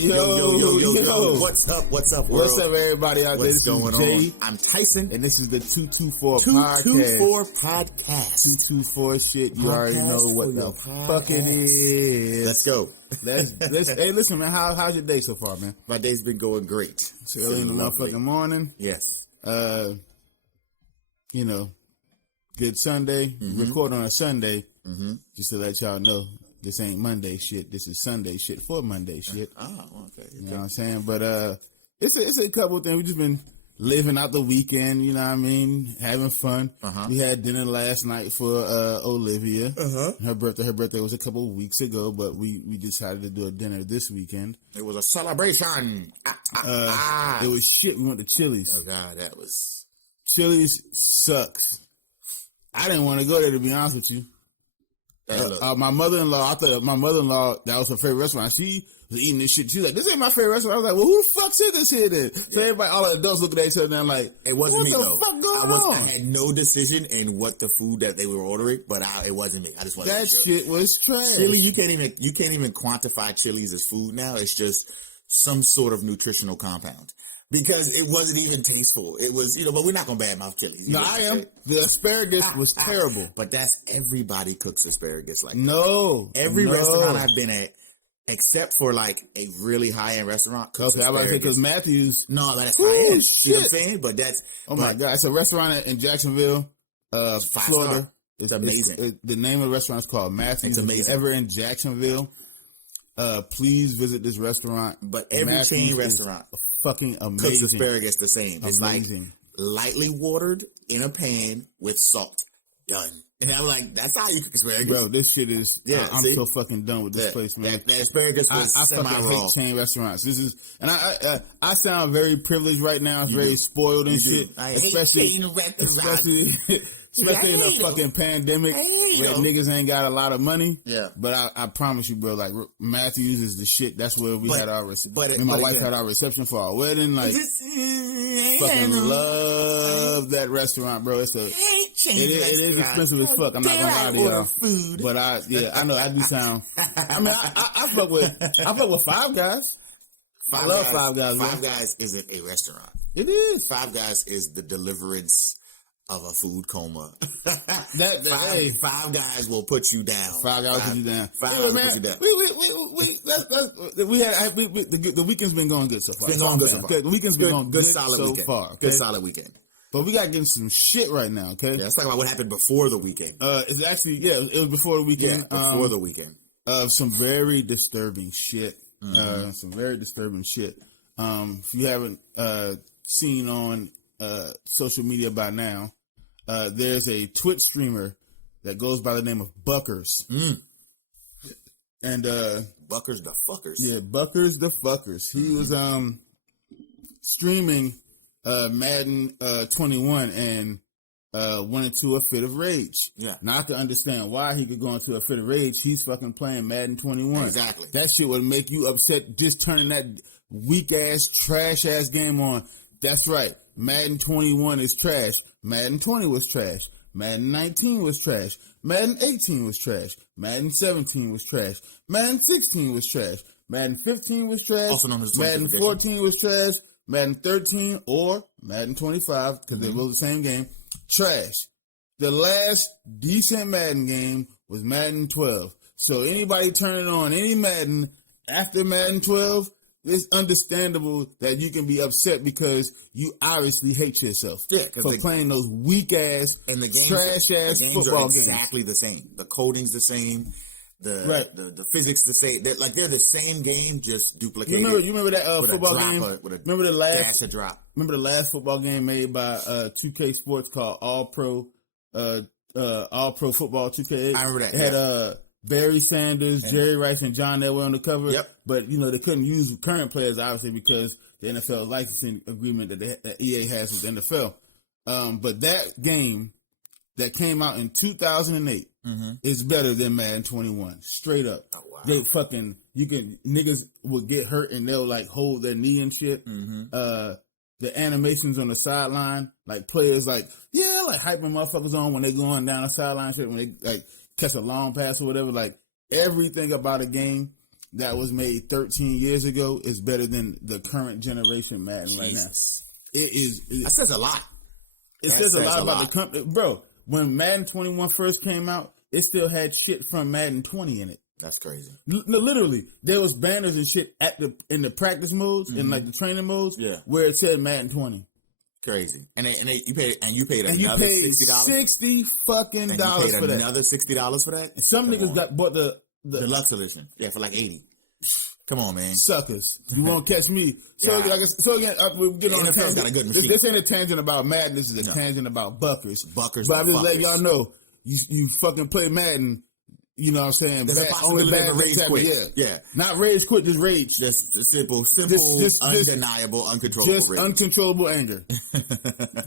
Yo. What's up, world? What's up, everybody out there? What's going on? I'm Tyson. And this is the 224 podcast. 224 podcast. 224 shit. You already know what the fuck it is. Let's go. Let's hey, listen, man. How's your day so far, man? My day's been going great. It's early in the motherfucking morning. Yes. Good Sunday. Mm-hmm. Record on a Sunday. Mm-hmm. Just to let y'all know, this ain't Monday shit. This is Sunday shit for Monday shit. Oh, okay. You know what I'm saying? But it's a couple of things. We just been living out the weekend. You know what I mean? Having fun. Uh-huh. We had dinner last night for Olivia. Uh-huh. Her birthday was a couple of weeks ago, but we decided to do a dinner this weekend. It was a celebration. It was shit. We went to Chili's. Oh God, that was. Chili's sucks. I didn't want to go there, to be honest with you. My mother-in-law, I thought my mother-in-law, that was her favorite restaurant. She was eating this shit. She was like, this ain't my favorite restaurant. I was like, well, who the fuck said this here then? Yeah. So everybody, all the adults looking at each other and like, it wasn't me, though. What the fuck going on? I had no decision in what the food that they were ordering, but it wasn't me. I just wasn't sure. That shit was trash. Chili, you can't even quantify Chili's as food now. It's just some sort of nutritional compound. Because it wasn't even tasteful. It was, but we're not going to badmouth Chili's. No, I am. The asparagus was terrible. But everybody cooks asparagus like that. No. Every restaurant I've been at, except for like a really high-end restaurant, cooks asparagus. I was about to say, because Matthews. No, that's high-end. You know what I'm saying? But that's. Oh my God. It's a restaurant in Jacksonville, Florida. It's amazing. The name of the restaurant is called Matthews. It's amazing. If you're ever in Jacksonville, please visit this restaurant. But every Matthews chain restaurant fucking amazing. Cooks asparagus the same. It's amazing. Like lightly watered in a pan with salt. Done. And I'm like, that's how you cook asparagus. Bro, this shit is, I'm so fucking done with this place, man. That asparagus was I fucking hate chain restaurants. This is, and I sound very privileged right now. It's very spoiled and shit. Especially in a fucking pandemic where niggas ain't got a lot of money. Yeah. But I promise you, bro, like Matthews is the shit. That's where we had our my wife had our reception for our wedding. Like, fucking love that restaurant, bro. It is expensive as fuck. I'm not gonna lie to y'all. Food. But I know I do sound. I mean, I fuck with Five Guys. I love Five Guys. Five Guys isn't a restaurant. It is. Five Guys is the deliverance of a food coma. Five Guys will put you down. Five Guys will put you down. Five Guys will put you down. The weekend's been going good so far. It's been going good so far. Okay, the weekend's been going good so far. Good solid weekend. But we got to get some shit right now, okay? Yeah, let's talk about what happened before the weekend. It's actually, it was before the weekend. Yeah, before the weekend. Some very disturbing shit. Some very disturbing shit. If you haven't seen on social media by now, there's a Twitch streamer that goes by the name of Buckkerz. And Buckkerz the Fuckers. Yeah, Buckkerz the Fuckers. He was streaming Madden 21 and went into a fit of rage. Yeah. Now I can understand why he could go into a fit of rage. He's fucking playing Madden 21. Exactly. That shit would make you upset just turning that weak ass, trash ass game on. That's right. Madden 21 is trash. Madden 20 was trash. Madden 19 was trash. Madden 18 was trash. Madden 17 was trash. Madden 16 was trash. Madden 15 was trash. Also known as Madden 14 was trash. Madden 13 or Madden 25, because they both the same game, trash. The last decent Madden game was Madden 12. So anybody turning on any Madden after Madden 12, it's understandable that you can be upset because you obviously hate yourself for playing those weak ass and trash ass football games. Exactly the same. The coding's the same. The physics the same. They're the same game, just duplicated. You remember that football game? Remember the last football game made by 2K Sports called All Pro Football 2K8? I remember that. It had Barry Sanders, Jerry Rice, and John Elway on the cover. Yep. But they couldn't use current players obviously because the NFL licensing agreement that EA has with the NFL. But that game that came out in 2008 is better than Madden 21. Straight up. Oh, wow. They niggas will get hurt and they'll like hold their knee and shit. The animations on the sideline, like players like hyping motherfuckers on when they going down the sideline shit, when they like catch a long pass or whatever, like everything about a game that was made 13 years ago is better than the current generation Madden right now. It is. That says a lot. It says a lot about the company, bro. When Madden 21 first came out, it still had shit from Madden 20 in it. That's crazy. No, literally, there was banners and shit in the practice modes and like the training modes, where it said Madden 20. Crazy, and you paid another $60. $60 fucking dollars for that. Another $60 for that. And some niggas bought the deluxe edition, for like $80. Come on, man, suckers! You won't catch me. So again, we get on NFL's got a good machine. This ain't a tangent about Madden. This is a tangent about Buckkerz. Buckkerz, but I'm just letting y'all know you fucking play Madden. You know what I'm saying? There's a possibility of rage quit. Yeah. Not rage quit, just rage. Just simple, undeniable, uncontrollable just rage. Uncontrollable anger.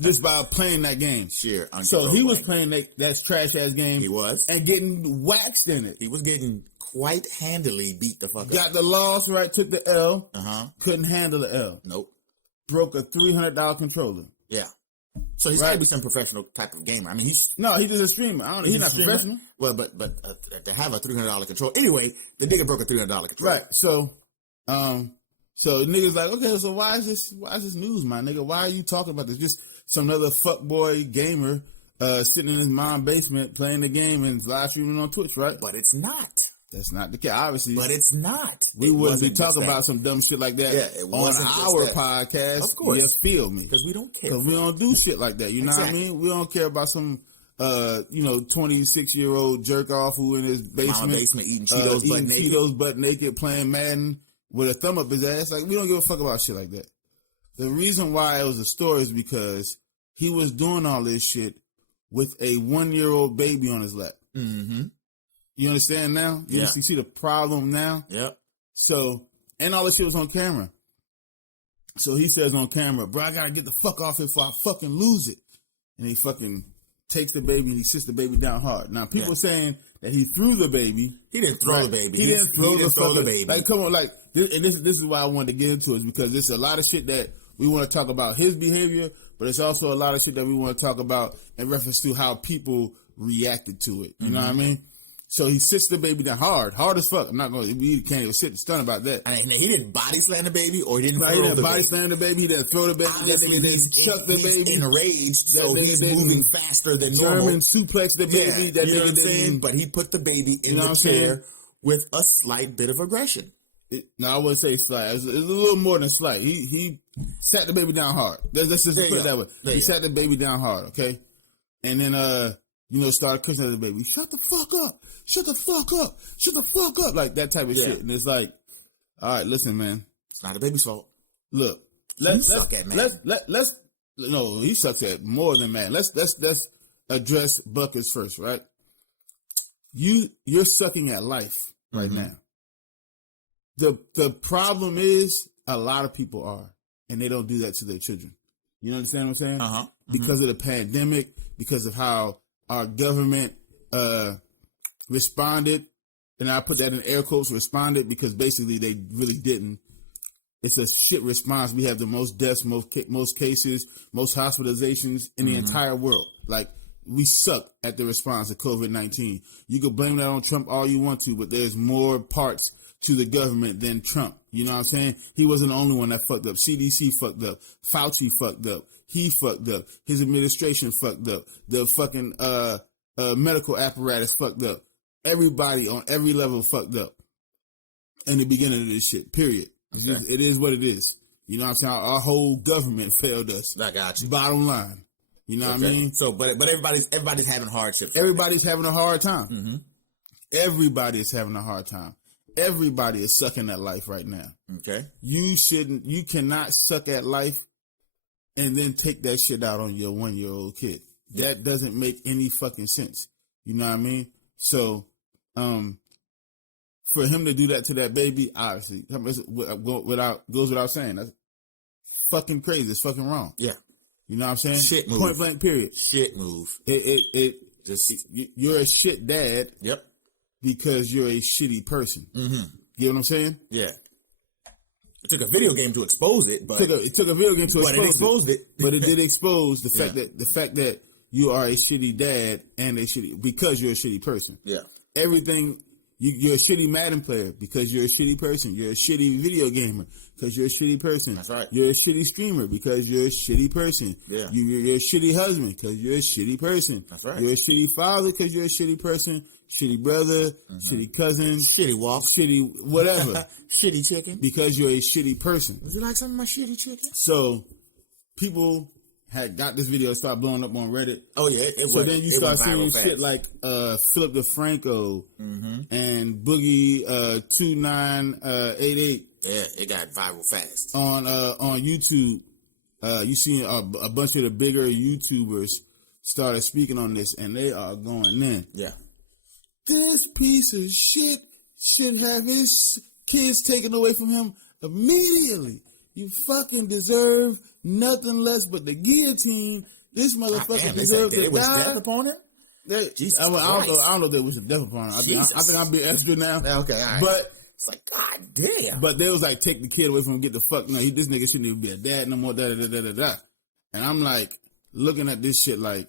Just by playing that game. Sheer uncontrollable So he was anger. playing that trash-ass game. He was. And getting waxed in it. He was getting quite handily beat the fuck up. Got the loss, right? Took the L. Couldn't handle the L. Nope. Broke a $300 controller. Yeah. So he's got to be some professional type of gamer. I mean, he's just a streamer. I don't know. He's not professional. Well, but to have a $300 controller. Anyway, the nigga broke a $300 controller. Right. So niggas like, okay, so why is this news, my nigga? Why are you talking about this? Just some other fuckboy gamer sitting in his mom's basement playing the game and live streaming on Twitch, right? But it's not. That's not the case, obviously. But it's not. We wouldn't be talking about some dumb shit like that on our podcast. Of course. You feel me? Because we don't care. Because we don't do shit like that. You know what I mean? We don't care about some, 26-year-old jerk off who in his basement eating Cheetos butt naked, playing Madden with a thumb up his ass. Like, we don't give a fuck about shit like that. The reason why it was a story is because he was doing all this shit with a 1-year-old baby on his lap. Mm-hmm. You understand now? You see the problem now? Yep. So, and all this shit was on camera. So he says on camera, bro, I gotta get the fuck off here before I fucking lose it. And he fucking takes the baby and he sits the baby down hard. Now, people saying that he threw the baby. He didn't throw the baby. He didn't throw the baby. Like, come on, this is why I wanted to get into it, because there's a lot of shit that we want to talk about his behavior, but it's also a lot of shit that we want to talk about in reference to how people reacted to it. You know what I mean? So he sits the baby down hard as fuck. We can't even sit and stun about that. I mean, he didn't body slam the baby, or he didn't throw the baby. Body slam the baby. He didn't throw the baby. He didn't chuck the baby. Enraged, so he's moving faster than normal. German suplex the baby. That you know what I'm saying? But he put the baby in the chair with a slight bit of aggression. No, I wouldn't say slight. It was a little more than slight. He sat the baby down hard. Let's just put it that way. He sat the baby down hard, okay? And then, started cursing at the baby. Shut the fuck up. Shut the fuck up. Shut the fuck up. Like that type of shit. And it's like, all right, listen, man. It's not a baby's fault. Look, he sucks at more than man. Let's address Buckkerz first, right? You're sucking at life right now. The problem is a lot of people are, and they don't do that to their children. You understand what I'm saying? Because of the pandemic, because of how our government responded, and I put that in air quotes, responded, because basically they really didn't. It's a shit response. We have the most deaths, most cases, most hospitalizations in the entire world. Like, we suck at the response to COVID-19. You can blame that on Trump all you want to, but there's more parts to the government than Trump. You know what I'm saying? He wasn't the only one that fucked up. CDC fucked up. Fauci fucked up. He fucked up. His administration fucked up. The fucking medical apparatus fucked up. Everybody on every level fucked up in the beginning of this shit, period. Okay. It is what it is. You know what I'm saying? Our whole government failed us. I got you. Bottom line. You know what I mean? So, but everybody's having hardships. Everybody's having a hard time. Everybody is having a hard time. Everybody is sucking at life right now. Okay. You cannot suck at life and then take that shit out on your 1-year-old kid. That doesn't make any fucking sense. You know what I mean? So, for him to do that to that baby, obviously, goes without saying. That's fucking crazy. It's fucking wrong. Yeah. You know what I'm saying? Shit move. Point blank, period. Shit move. You're a shit dad. Yep. Because you're a shitty person. You know what I'm saying? Yeah. It took a video game to expose it, but it took a video game to expose it. But it did expose the fact that you are a shitty dad and because you're a shitty person. Yeah. Everything You're a shitty Madden player because you're a shitty person. You're a shitty video gamer because you're a shitty person. That's right. You're a shitty streamer because you're a shitty person. Yeah. You're a shitty husband because you're a shitty person. That's right. You're a shitty father because you're a shitty person. Shitty brother, shitty cousin, shitty walk, shitty whatever. Shitty chicken. Because you're a shitty person. Would you like some of my shitty chicken? So people had got this video, start blowing up on Reddit. Oh yeah, so then you start seeing shit like Philip DeFranco and Boogie 2988. Yeah, it got viral fast on YouTube. You see a bunch of the bigger YouTubers started speaking on this, and they are going in. Yeah, this piece of shit should have his kids taken away from him immediately. You fucking deserve nothing less but the guillotine. This motherfucker deserves to die. Death upon him? I don't know if there was a death upon him. I think I'm being extra now. Okay, all right. But it's like, God damn. But they was like, take the kid away from him, get the fuck. No, this nigga shouldn't even be a dad no more. Da da da da da. And I'm like looking at this shit like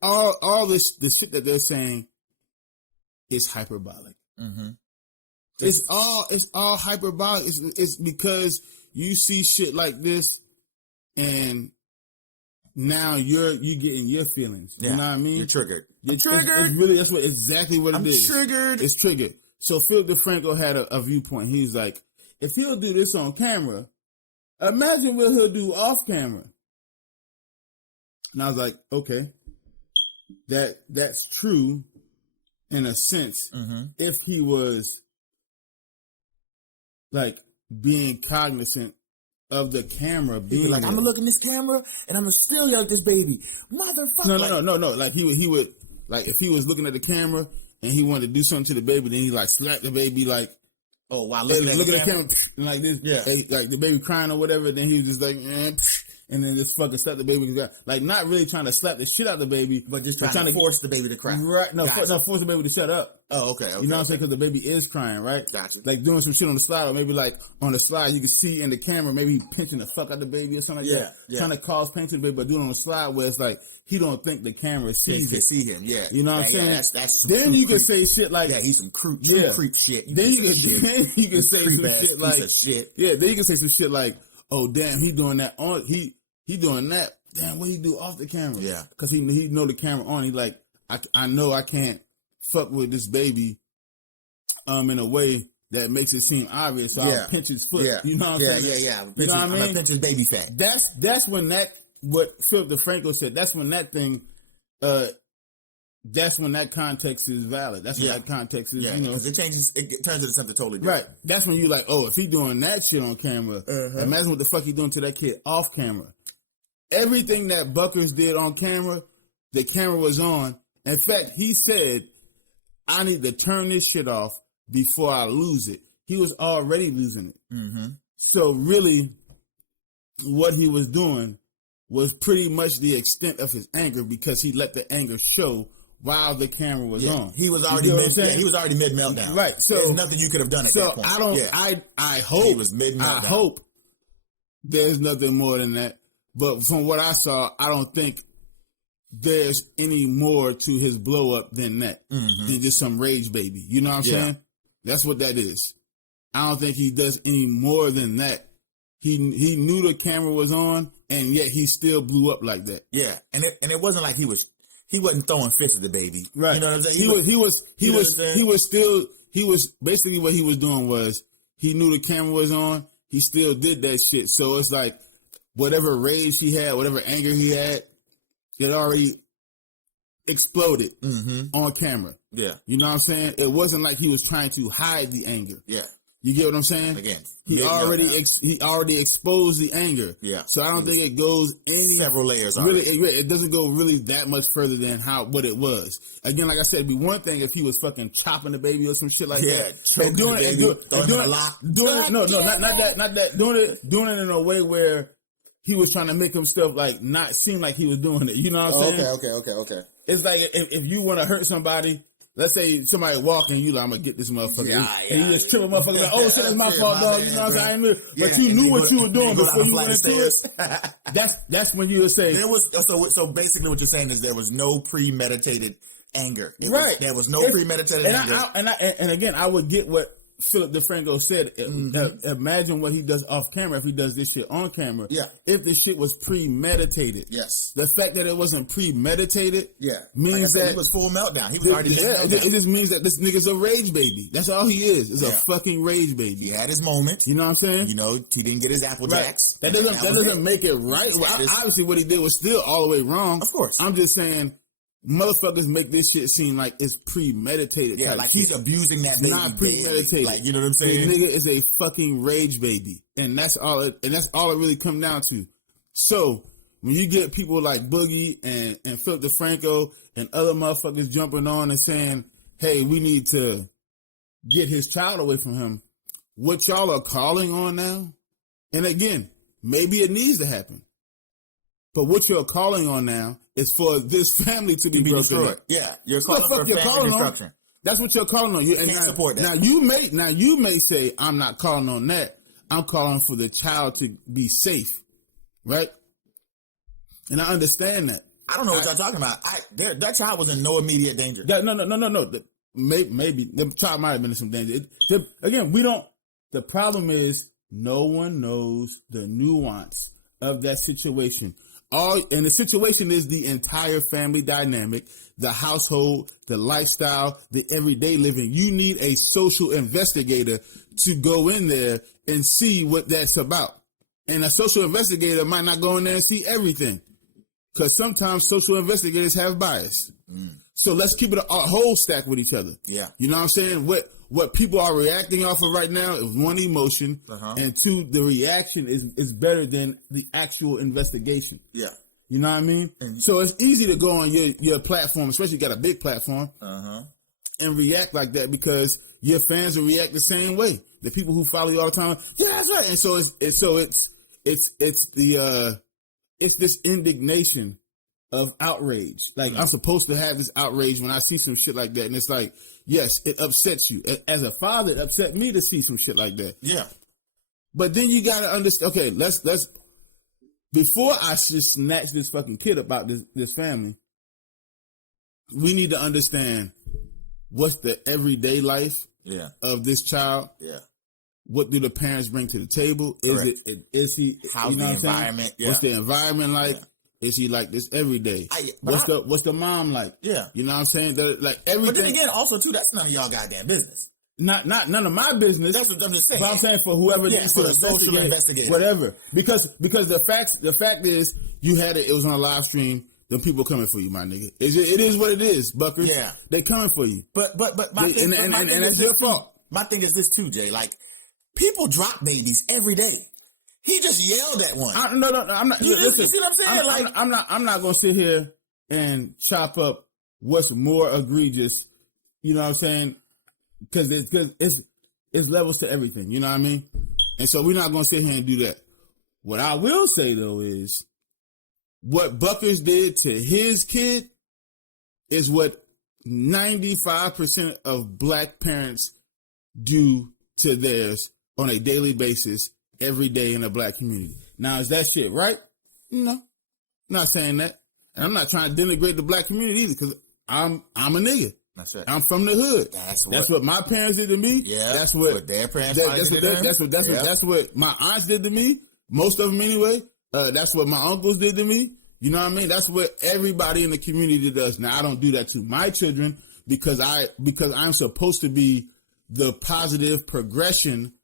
all the shit that they're saying is hyperbolic. Mm-hmm. It's all hyperbolic. It's because you see shit like this, and now you're getting your feelings. You know what I mean? You're triggered. It's really exactly what it is. I'm triggered. It's triggered. So Phil DeFranco had a viewpoint. He's like, if he'll do this on camera, imagine what he'll do off camera. And I was like, okay, that's true in a sense. Mm-hmm. If he was like being cognizant of the camera being like, I'm gonna look in this camera and I'm gonna still yell at this baby, motherfucker. No. Like he would like if he was looking at the camera and he wanted to do something to the baby, then he like slapped the baby like, oh wow, looking at the camera like this, like the baby crying or whatever. Then he was just like, and then just fucking slap the baby, like not really trying to slap the shit out of the baby, but just trying to force the baby to cry. Right? No, force the baby to shut up. Oh, okay. You know what I'm saying? Because the baby is crying, right? Gotcha. Like doing some shit on the slide, or maybe like on the slide, you can see in the camera, maybe he pinching the fuck out the baby or something like that. Yeah. Trying to cause pain to the baby, but doing it on the slide where it's like he don't think the camera sees it. See him, yeah. You know what I'm saying? That's then you can say shit like, he's some creep shit. Then you can say some shit like, then you can say some shit like, oh damn, he doing that on he doing that. Damn, what he do off the camera? Yeah, because he know the camera on. He like, I know I can't fuck with this baby, in a way that makes it seem obvious. So I'll pinch his foot. Yeah. You know what I'm saying? Yeah. You know what I mean? I'm pinch his baby fat. That's when what Philip DeFranco said. That's when that thing. That's when that context is valid. That's when that context is, you know. It turns into something totally different. Right. That's when you like, oh, if he doing that shit on camera, imagine what the fuck he doing to that kid off camera. Everything that Buckkerz did on camera, the camera was on. In fact, he said, I need to turn this shit off before I lose it. He was already losing it. Mm-hmm. So really, what he was doing was pretty much the extent of his anger because he let the anger show while the camera was on. He was already mid meltdown. Right. So there's nothing you could have done at that point. I hope he was mid meltdown. I hope there's nothing more than that. But from what I saw, I don't think there's any more to his blow up than that. Mm-hmm. Than just some rage baby. You know what I'm saying? That's what that is. I don't think he does any more than that. He knew the camera was on, and yet he still blew up like that. Yeah, and it wasn't like he wasn't throwing fists at the baby. Right. You know what I'm saying? He was basically what he was doing was he knew the camera was on. He still did that shit. So it's like whatever rage he had, whatever anger he had, it already exploded on camera. Yeah. You know what I'm saying? It wasn't like he was trying to hide the anger. Yeah. You get what I'm saying? Again, he already exposed the anger. Yeah. So I don't think it goes several layers. Really, it doesn't go really that much further than what it was. Again, like I said, it'd be one thing if he was fucking chopping the baby or some shit like that. And doing it, doing it in a way where he was trying to make himself like not seem like he was doing it. You know what I'm saying? Okay. It's like if you want to hurt somebody. Let's say somebody walking, you like, I'm gonna get this motherfucker. And you just trip a motherfucker like, oh shit, that's my fault, dog. You know what I'm saying? But you knew what you were doing before you went into it. That's when you would say there was so basically what you're saying is there was no premeditated anger. There was no premeditated anger. And again, I would get what Philip DeFranco said. Imagine what he does off camera if he does this shit on camera. Yeah. If this shit was premeditated. Yes. The fact that it wasn't premeditated means like that he was full meltdown. He was already meltdown. It just means that this nigga's a rage baby. That's all he is. Is a fucking rage baby. He had his moment. You know what I'm saying? You know, he didn't get his Apple Jacks. That doesn't make it right. Well, obviously, what he did was still all the way wrong. Of course. I'm just saying, motherfuckers make this shit seem like it's premeditated. Yeah, like he's abusing that baby. Not premeditated. Like, you know what I'm saying? This nigga is a fucking rage baby, and that's all. It really comes down to. So when you get people like Boogie and Philip DeFranco and other motherfuckers jumping on and saying, "Hey, we need to get his child away from him," what y'all are calling on now? And again, maybe it needs to happen. But what you're calling on now is for this family to be destroyed. Yeah, you're calling for family destruction. That's what you're calling on. You can't support that. Now you may say, I'm not calling on that. I'm calling for the child to be safe, right? And I understand that. I don't know what y'all talking about. That child was in no immediate danger. No. Maybe the child might have been in some danger. Again, we don't. The problem is no one knows the nuance of that situation. And the situation is the entire family dynamic, the household, the lifestyle, the everyday living. You need a social investigator to go in there and see what that's about. And a social investigator might not go in there and see everything, because sometimes social investigators have bias. So let's keep it a whole stack with each other. Yeah. You know what I'm saying? What people are reacting off of right now is one, emotion, and two, the reaction is better than the actual investigation. Yeah. You know what I mean? So it's easy to go on your platform, especially if you got a big platform, and react like that, because your fans will react the same way. The people who follow you all the time, yeah, that's right. And so it's this indignation of outrage. Like, I'm supposed to have this outrage when I see some shit like that. And it's like, yes, it upsets you. As a father, it upset me to see some shit like that. Yeah. But then you gotta understand, okay, let's before I just snatch this fucking kid about this family, we need to understand what's the everyday life of this child. Yeah. What do the parents bring to the table? Correct. Is he how's the environment? Yeah. What's the environment like? Yeah. Is he like this every day? What's the mom like? Yeah. You know what I'm saying? Like everything. But then again, also too, that's none of y'all goddamn business. Not none of my business. That's what I'm just saying. But I'm saying for whoever needs for to the social investigator, whatever. Because the fact is, you had it. It was on a live stream. The people coming for you, my nigga. It is what it is, Buckkerz. Yeah, they coming for you. But my thing, and that's your fault. My thing is this too, Jay. Like, people drop babies every day. He just yelled at one. No, I'm not. You see what I'm saying? I'm not gonna sit here and chop up what's more egregious. You know what I'm saying? Because it's levels to everything. You know what I mean? And so we're not gonna sit here and do that. What I will say though is, what Buckkerz did to his kid is what 95% of black parents do to theirs on a daily basis, every day in the black community. Now, is that shit right? No, I'm not saying that. And I'm not trying to denigrate the black community either, because I'm a nigga. That's right. I'm from the hood. That's what my parents did to me. Yeah. That's what their parents did to them. That's what my aunts did to me. Most of them anyway. That's what my uncles did to me. You know what I mean? That's what everybody in the community does. Now, I don't do that to my children because I'm supposed to be the positive progression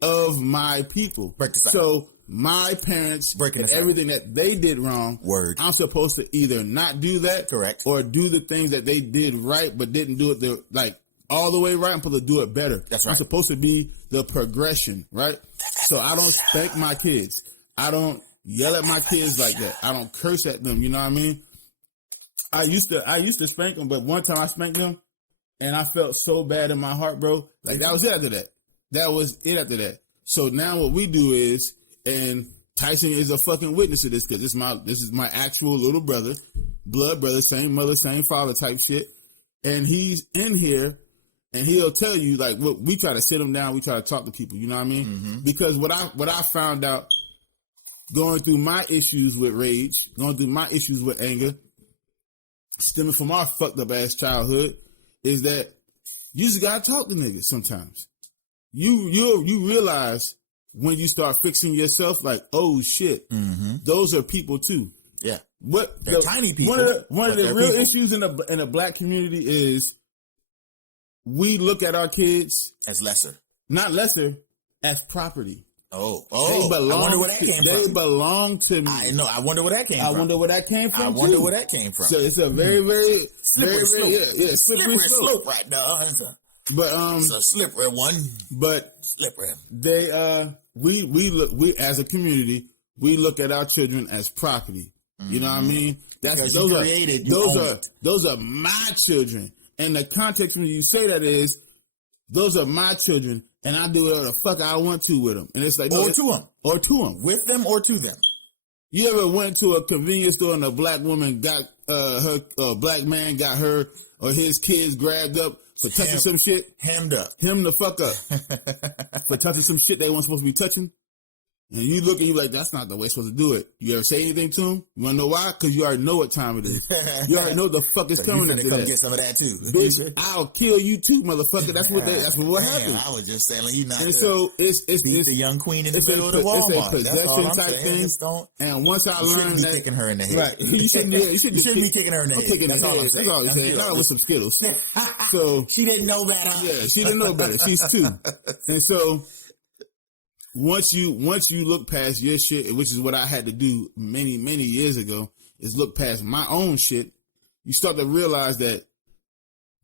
of my people. So my parents and everything that they did wrong, I'm supposed to either not do that, correct, or do the things that they did right but didn't do it all the way right. I'm supposed to do it better. That's right. I'm supposed to be the progression, right? So I don't spank my kids. I don't yell at my kids like that. I don't curse at them. You know what I mean? I used to spank them, but one time I spanked them and I felt so bad in my heart, bro. Like, that was it after that. That was it after that. So now what we do is, and Tyson is a fucking witness to this, because this is my actual little brother, blood brother, same mother, same father type shit. And he's in here and he'll tell you, like, what we try to sit him down, we try to talk to people, you know what I mean? Mm-hmm. Because what I found out going through my issues with rage, going through my issues with anger, stemming from our fucked up ass childhood, is that you just gotta talk to niggas sometimes. You realize when you start fixing yourself, like, oh shit, those are people too. Yeah, they're tiny people. One of the real issues in the black community is we look at our kids as lesser, not lesser, as property. Oh! They belong. I wonder where that came from. They belong to me. I know. I wonder where that came from. I wonder where that came from. So it's a very, very slippery slope. Slippery slope right now. But it's a slippery one. But slippery. They we as a community, we look at our children as property. You know what I mean? Those are my children. And the context when you say that is, those are my children, and I do whatever the fuck I want to with them. And it's like, or to them, with them or to them. You ever went to a convenience store and a black woman got a black man got her or his kids grabbed up for touching some shit? Hemmed up. Him the fuck up. For touching some shit they weren't supposed to be touching? And you look and you like, that's not the way you're supposed to do it. You ever say anything to him? You want to know why? Because you already know what time it is. You already know the fuck is coming. You come get some of that too. Bitch, I'll kill you too, motherfucker. That's what happened. I was just saying, you not. And so it's the young queen in the middle of the Walmart. It's a possession type thing. And once I learned that, kicking her in the head. Right, you shouldn't be kicking her in the head. That's all I'm saying. Not with some Skittles. So she didn't know better. Yeah, she didn't know better. She's 2, and so. Once you look past your shit, which is what I had to do many years ago, is look past my own shit. You start to realize that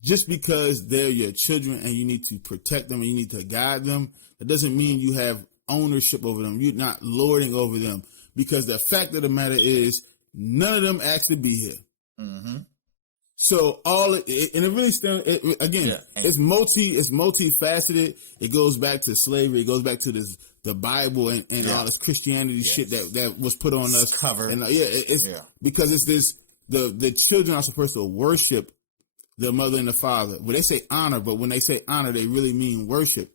just because they're your children and you need to protect them and you need to guide them, it doesn't mean you have ownership over them. You're not lording over them, because the fact of the matter is none of them asked to be here. Mm-hmm. So it's multifaceted. It goes back to slavery. It goes back to the Bible and all this Christianity shit that was put on us. Cover. And because it's this, the children are supposed to worship the mother and the father. Well, they say honor, but when they say honor, they really mean worship.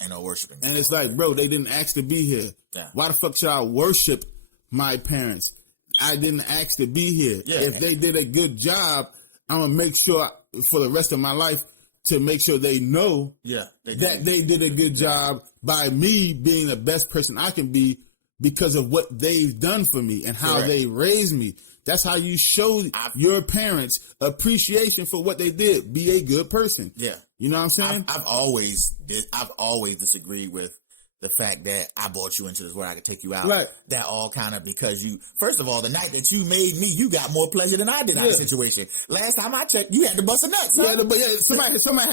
Ain't no worshiping. And it's like, bro, they didn't ask to be here. Yeah. Why the fuck should I worship my parents? I didn't ask to be here. Yeah. If they did a good job, I'm going to make sure for the rest of my life to make sure they know that they did a good job by me being the best person I can be because of what they've done for me and how they raised me. That's how you show your parents appreciation for what they did. Be a good person. Yeah. You know what I'm saying? I've always disagreed with the fact that I brought you into this world, I could take you out. Right. That all kind of because first of all, the night that you made me, you got more pleasure than I did out of the situation. Last time I checked, you had to bust a nut. Son. Somebody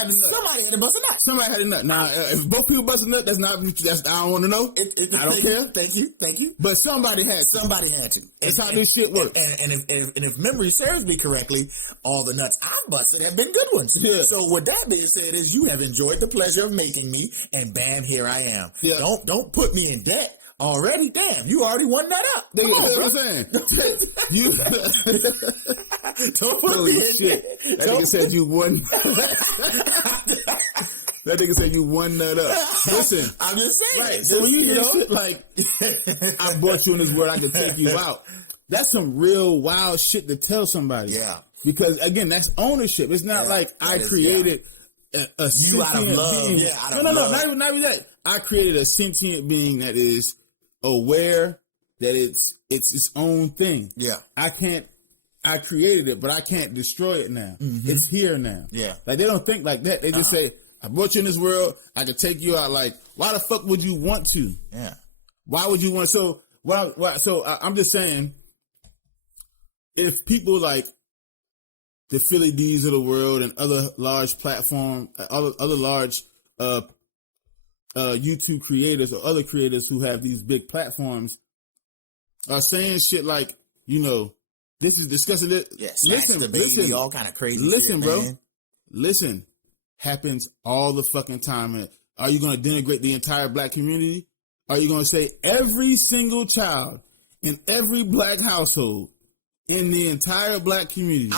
had a nut. Somebody had to bust a nut. Somebody had a nut. Now, if both people bust a nut, I don't want to know. I don't care. Thank you. But somebody had to. That's how this shit works. And if memory serves me correctly, all the nuts I've busted have been good ones. Yeah. So with that being said, is you have enjoyed the pleasure of making me, and bam, here I am. Yeah. Don't put me in debt already. Damn, you already won that up. Come on, what I'm saying. Don't put me in debt. That nigga said you won. That nigga said you won that up. Listen, I'm just saying. Right. So when you hear shit like, I brought you in this world, I can take you out. That's some real wild shit to tell somebody. Yeah. Because again, that's ownership. It's not like I created a sentient being. Yeah, no, not even that. I created a sentient being that is aware that it's its own thing. Yeah. I created it, but I can't destroy it now. Mm-hmm. It's here now. Yeah. Like they don't think like that. They just say, I brought you in this world, I could take you out. Like, why the fuck would you want to? Yeah. Why would you want so I'm just saying, if people like the Philly D's of the world and other large platform, other large YouTube creators or other creators who have these big platforms are saying shit like, this is discussing it. Yes, listen, all kind of crazy. Listen, shit, bro. Man. Listen, happens all the fucking time. And are you going to denigrate the entire black community? Are you going to say every single child in every black household in the entire black community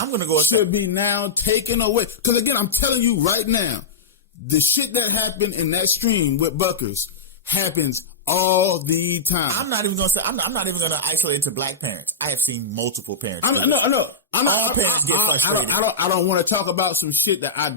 should be now taken away? Because again, I'm telling you right now, the shit that happened in that stream with Buckkerz happens all the time. I'm not even gonna say. I'm not even gonna isolate it to black parents. I have seen multiple parents. I know. All parents get frustrated. I don't want to talk about some shit that I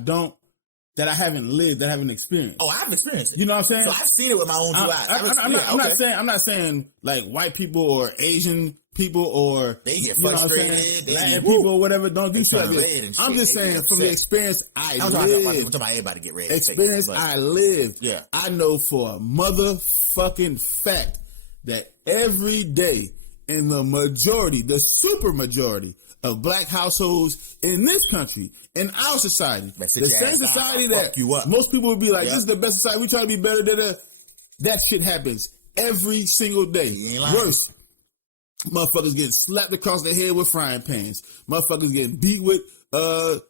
haven't lived, that I haven't experienced. Oh, I've experienced it. You know what I'm saying? So I've seen it with my own two eyes. I'm not saying like white people or Asian people or they get frustrated, Latin people or whatever. Don't do shit like this. I'm just saying from the experience I lived. I'm talking about everybody get red. Experience I lived. Yeah, I know for a motherfucking fact that every day in the super majority of black households in this country, in our society, the same society that most people would be like, this is the best society, we try to be better than that shit happens every single day. Worse, motherfuckers getting slapped across the head with frying pans. Motherfuckers getting beat with belt.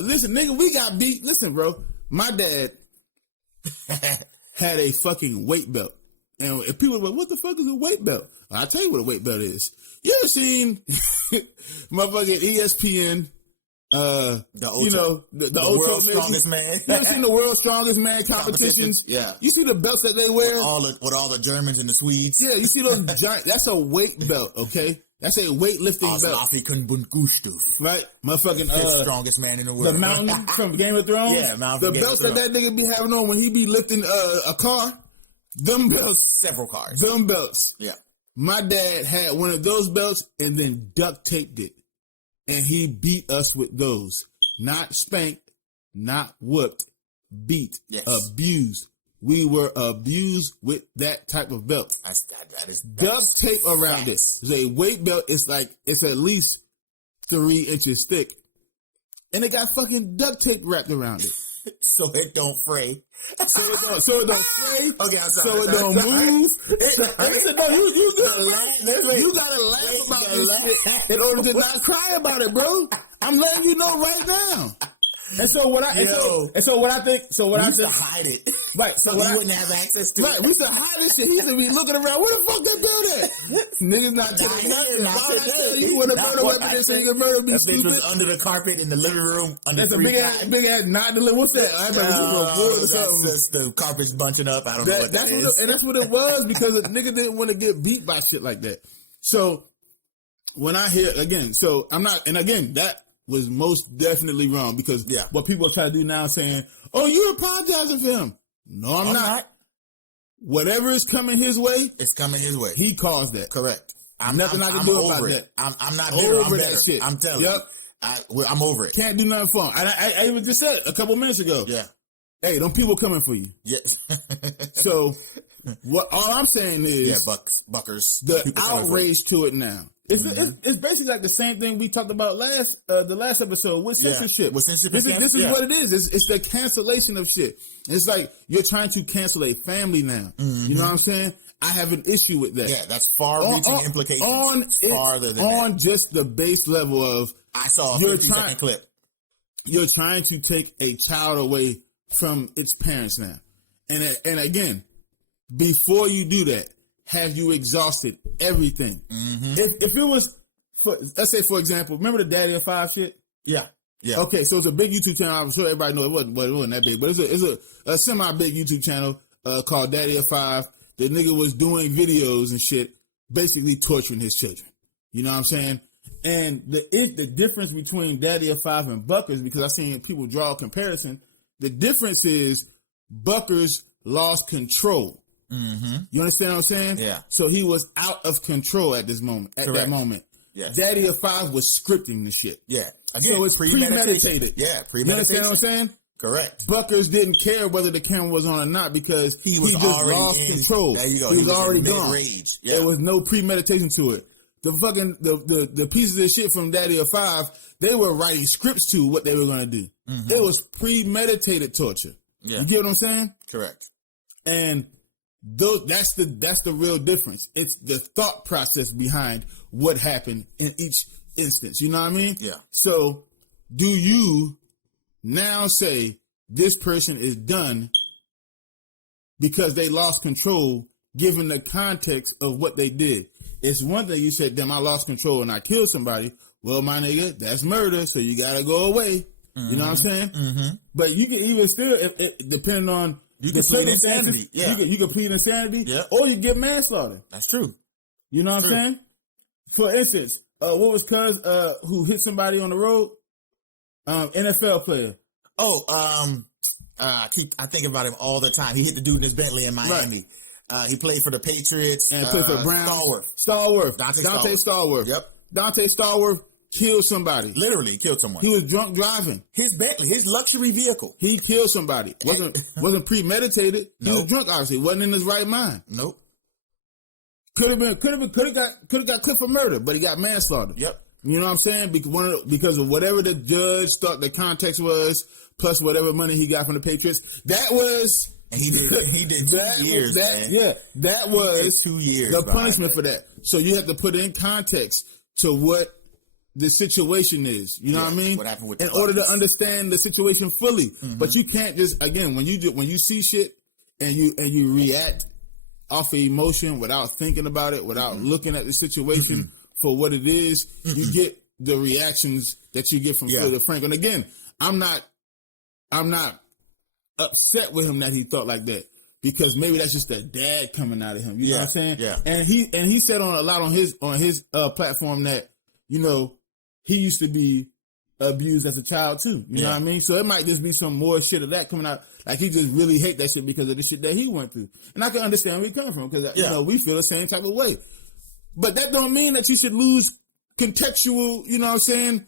Listen, nigga, we got beat. Listen, bro, my dad had a fucking weight belt. And if people are like, what the fuck is a weight belt? I'll tell you what a weight belt is. You ever seen motherfucking ESPN? The world's strongest man. You ever seen the world's strongest man competitions? Yeah. You see the belts that they wear? With all the Germans and the Swedes. Yeah, you see those giant, that's a weight belt, okay? That's a weightlifting belt. Right? Motherfucking the strongest man in the world. The mountain from Game of Thrones? Yeah, mountain. The belts that nigga be having on when he be lifting a car. Them belts. Several cars. Them belts. Yeah. My dad had one of those belts and then duct taped it. And he beat us with those. Not spanked, not whooped, beat, abused. We were abused with that type of belt. That is duct tape around it. It's a weight belt. It's at least 3 inches thick. And it got fucking duct tape wrapped around it. So it don't fray. So it don't fray. Okay, I'm sorry. So it don't move. Listen, no, you gotta laugh about this shit in order to not cry about it, bro. I'm letting you know right now. And so what I think. To hide it, right? So you wouldn't have access to it. Right, we used to hide this shit. He used to be looking around. Where the fuck that build at? Niggas not getting nothing. You want to murder weapon so you can murder me? That bitch was under the carpet in the living room. That's a big ass not the what's that? I that's the carpet's bunching up. I don't know what that is. And that's what it was because a nigga didn't want to get beat by shit like that. So when I hear again, so I'm not, and again that was most definitely wrong because what people try to do now saying, oh, you're apologizing for him. No, I'm not. Whatever is coming his way, it's coming his way. He caused that. Correct. Nothing I can do about that. I'm not over that shit. I'm telling you. I'm over it. Can't do nothing for him. I even just said a couple minutes ago. Yeah. Hey, them people coming for you. Yes. So what all I'm saying is Buckkerz. The outrage to it now. It's basically like the same thing we talked about the last episode with censorship. With censorship. This is what it is. It's the cancellation of shit. It's like you're trying to cancel a family now. Mm-hmm. You know what I'm saying? I have an issue with that. Yeah, that's far-reaching implications. Farther than just the base level of I saw a 15-second clip. You're trying to take a child away from its parents now, and again, before you do that, have you exhausted everything? Mm-hmm. If it was, let's say for example, remember the Daddy of Five shit? Yeah. Okay, so it's a big YouTube channel. I'm sure everybody knows it wasn't that big, but it's a semi-big YouTube channel called Daddy of Five. The nigga was doing videos and shit, basically torturing his children. You know what I'm saying? And the difference between Daddy of Five and Buckkerz, because I've seen people draw a comparison, the difference is Buckkerz lost control. Mm-hmm. You understand what I'm saying? Yeah. So he was out of control at this moment. At that moment. Yes. Daddy of Five was scripting the shit. Yeah. Again, so it's premeditated. Yeah. Premeditation. You understand what I'm saying? Correct. Buckkerz didn't care whether the camera was on or not because he just lost control. There you go. He was already gone. Rage. Yeah. There was no premeditation to it. The fucking the pieces of shit from Daddy of Five, they were writing scripts to what they were going to do. Mm-hmm. It was premeditated torture. Yeah. You get what I'm saying? Correct. And that's the real difference. It's the thought process behind what happened in each instance. You know what I mean? Yeah. So do you now say this person is done because they lost control given the context of what they did? It's one thing you said, damn, I lost control and I killed somebody. Well, my nigga, that's murder, so you gotta go away. Mm-hmm. You know what I'm saying? Mm-hmm. But you can even still, depending on You can plead insanity. Yeah. You can plead insanity, yeah. or you get manslaughter. That's true. You know what I'm saying? For instance, what was Cuz who hit somebody on the road? NFL player. Oh, I think about him all the time. He hit the dude in his Bentley in Miami. Right. He played for the Patriots. And played for Brown. Stallworth. Dante Stallworth. Yep. Dante Stallworth killed somebody. Literally killed someone. He was drunk driving. His Bentley, his luxury vehicle. He killed somebody. Wasn't premeditated. He was drunk, obviously. Wasn't in his right mind. Nope. Could have got clipped for murder, but he got manslaughter. Yep. You know what I'm saying? Because of whatever the judge thought the context was, plus whatever money he got from the Patriots. That was... And he did 2 years, man. Yeah, that was 2 years. The punishment for that. So you have to put in context to what the situation is. You know what I mean? What happened with in order to understand the situation fully. Mm-hmm. But you can't just, again, when you see shit and you react off of emotion without thinking about it, without looking at the situation for what it is, you get the reactions that you get from Philip Frank. And again, I'm not upset with him that he thought like that, because maybe that's just the dad coming out of him. You know what I'm saying? Yeah. And he said on a lot on his platform that, you know, he used to be abused as a child too. You know what I mean? So it might just be some more shit of that coming out. Like he just really hate that shit because of the shit that he went through. And I can understand where he coming from, because you know, we feel the same type of way. But that don't mean that you should lose contextual, you know what I'm saying?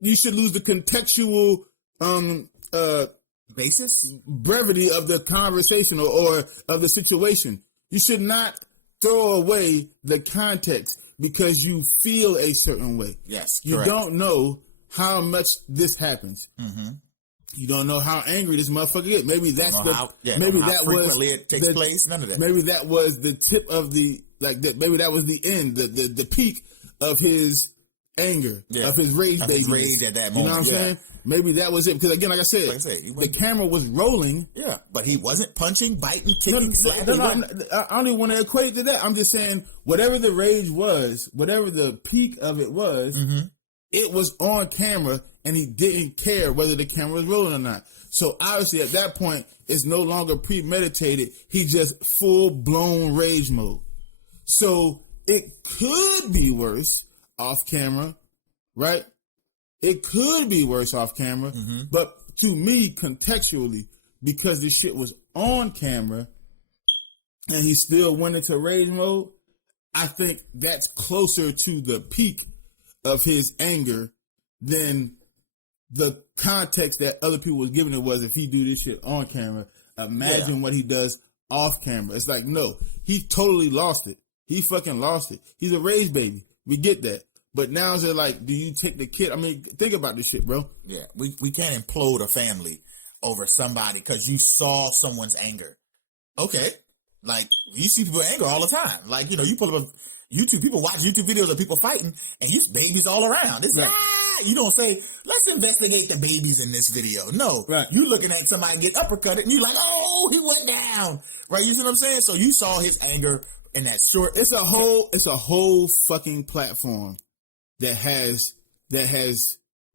You should lose the contextual basis, brevity of the conversation or of the situation. You should not throw away the context because you feel a certain way. Yes, you correct. Don't know how much this happens. Mm-hmm. You don't know how angry this motherfucker gets. Maybe that's maybe that was it takes place. None of that. Maybe that was the tip of the maybe that was the end, the peak of his anger, of his rage, his rage at that moment. You know what I'm saying? Maybe that was it. Because again, like I said, the camera was rolling. Yeah, but he wasn't punching, biting, kicking, slapping. I don't even want to equate to that. I'm just saying, whatever the rage was, whatever the peak of it was, it was on camera, and he didn't care whether the camera was rolling or not. So obviously, at that point, it's no longer premeditated. He just full blown rage mode. So it could be worse off camera, right? It could be worse off camera, but to me, contextually, because this shit was on camera and he still went into rage mode, I think that's closer to the peak of his anger than the context that other people was giving it was if he do this shit on camera. Imagine what he does off camera. It's like, no, he totally lost it. He fucking lost it. He's a rage baby. We get that. But now they're like, do you take the kid? I mean, think about this shit, bro. Yeah, we can't implode a family over somebody because you saw someone's anger. Okay. Like, you see people anger all the time. Like, you know, you pull up YouTube, people watch YouTube videos of people fighting, and you babies all around. It's you don't say, let's investigate the babies in this video. No. Right. You looking at somebody get uppercutted, and you're like, oh, he went down. Right? You see what I'm saying? So you saw his anger in that short. It's a whole fucking platform that has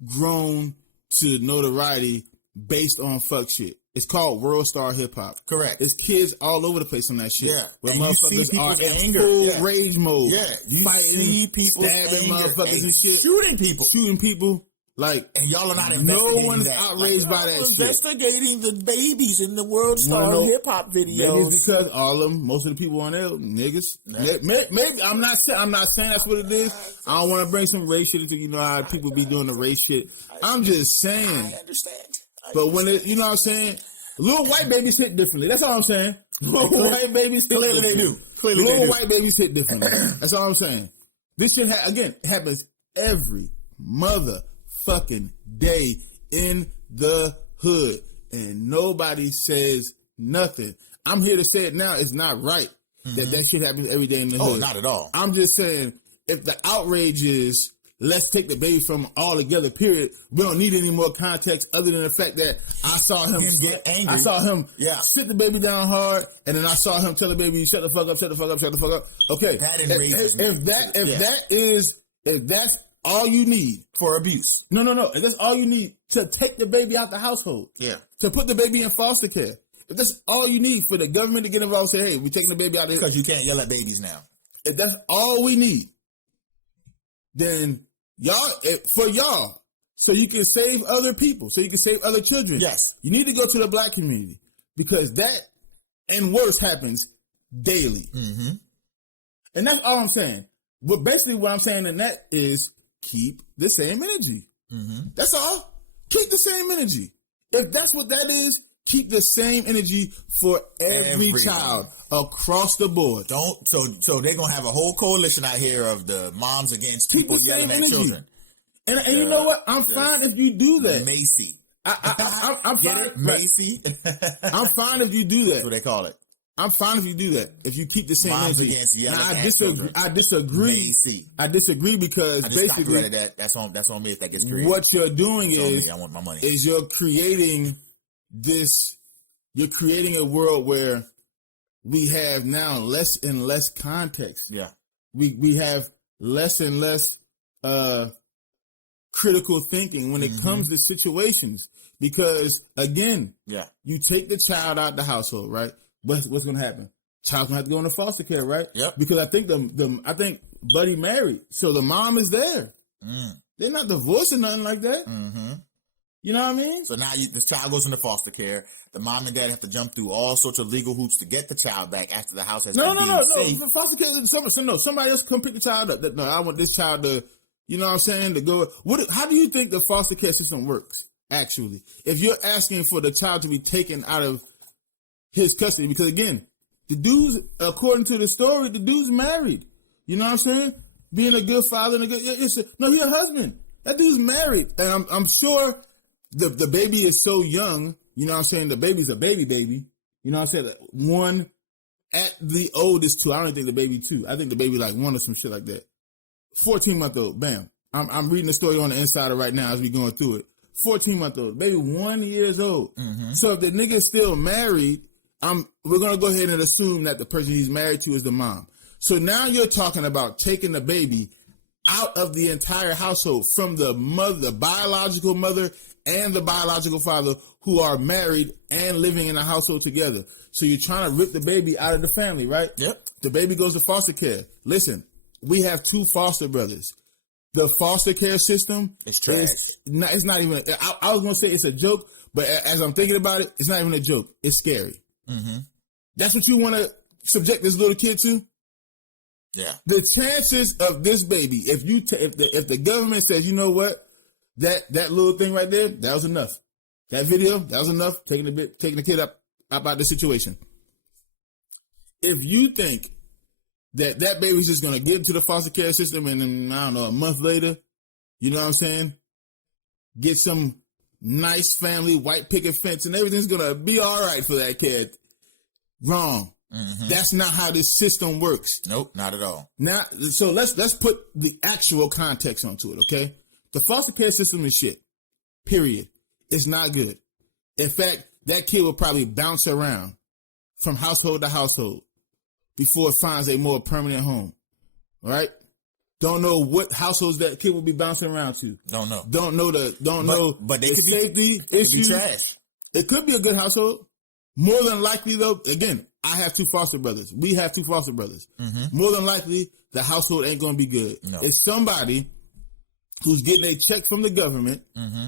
grown to notoriety based on fuck shit. It's called World Star Hip Hop. Correct. It's kids all over the place on that shit. Yeah. Where and motherfuckers are in full rage mode. Yeah. You fighting, see people stabbing motherfuckers and shit. Shooting people. Like, and y'all are not investigating no one's that. outraged by that investigating the babies in the World Star Hip Hop videos. Maybe it's because all of them, most of the people on there, niggas. Maybe I'm not saying that's what it is. I don't want to bring some race shit into, you know how people be doing the race shit. I'm just saying. I understand. But when it, you know what I'm saying? Little white babies hit differently. That's all I'm saying. Little white babies hit clearly differently. They do. Clearly little they do. white babies hit differently. That's all I'm saying. This shit again happens every motherfucking day in the hood, and nobody says nothing. I'm here to say it now. It's not right that shit happens every day in the hood. Oh, not at all. I'm just saying, if the outrage is let's take the baby from all together, period, we don't need any more context other than the fact that I saw him get angry. I saw him sit the baby down hard, and then I saw him tell the baby, shut the fuck up, shut the fuck up, shut the fuck up. Okay. That enrages me. If that's all you need for abuse. No. If that's all you need to take the baby out the household. Yeah. To put the baby in foster care. If that's all you need for the government to get involved and say, hey, we're taking the baby out of here. Because you can't yell at babies now. If that's all we need, then for y'all, so you can save other people, so you can save other children. Yes. You need to go to the black community because that and worse happens daily. Mm-hmm. And that's all I'm saying. But basically what I'm saying in that is keep the same energy. Mm-hmm. That's all. Keep the same energy. If that's what that is, keep the same energy for every child across the board. So they're gonna have a whole coalition out here of the moms against people yelling at children. And you know what? I'm fine if you do that. Macy. I'm Get fine. it? Macy. I'm fine if you do that. That's what they call it. I'm fine if you do that. If you keep the same moms energy. Against yelling now, at children. I disagree. Macy. I disagree because I just basically that. That's on me if that gets created. What you're doing I want my money. Is you're creating a world where we have now less and less context. Yeah. We have less and less critical thinking when it comes to situations. Because again, you take the child out the household, right? What's going to happen? Child's going to have to go into foster care, right? Yep. Because I think I think Buddy married, so the mom is there. They're not divorced or nothing like that. Mm-hmm. You know what I mean? So now the child goes into foster care. The mom and dad have to jump through all sorts of legal hoops to get the child back after the house has been safe. Foster care. Somebody else come pick the child up. No, I want this child to. You know what I'm saying? To go. How do you think the foster care system works? Actually, if you're asking for the child to be taken out of his custody, because again, the dude's, according to the story, the dude's married. You know what I'm saying? Being a good father and he's a husband. That dude's married, and I'm sure the baby is so young. You know what I'm saying? The baby's a baby. You know what I'm saying? One at the oldest 2. I don't think the baby 2. I think the baby like 1 or some shit like that. 14-month-old. Bam. I'm reading the story on the Insider right now as we going through it. 14-month-old. Baby 1 year old. Mm-hmm. So if the nigga's still married, we're going to go ahead and assume that the person he's married to is the mom. So now you're talking about taking the baby out of the entire household from the mother, the biological mother and the biological father who are married and living in a household together. So you're trying to rip the baby out of the family, right? Yep. The baby goes to foster care. Listen, we have 2 foster brothers. The foster care system is trash. It's not even. I was going to say it's a joke, but as I'm thinking about it, it's not even a joke. It's scary. Mm-hmm. That's what you want to subject this little kid to? Yeah. The chances of this baby, if the government says, you know what, that little thing right there, that was enough. That video, that was enough. Taking the kid up out of the situation. If you think that baby's just gonna get into the foster care system and then, I don't know, a month later, you know what I'm saying, get some nice family, white picket fence, and everything's gonna be all right for that kid. Wrong. Mm-hmm. That's not how this system works. Nope, not at all. Now, so let's put the actual context onto it, okay? The foster care system is shit. Period. It's not good. In fact, that kid will probably bounce around from household to household before it finds a more permanent home. All right? Don't know what households that kid will be bouncing around to. Don't know. But they could be safety issues. Trash. It could be a good household. More than likely, though, again, I have 2 foster brothers. We have 2 foster brothers. Mm-hmm. More than likely, the household ain't going to be good. No. It's somebody who's getting a check from the government, mm-hmm.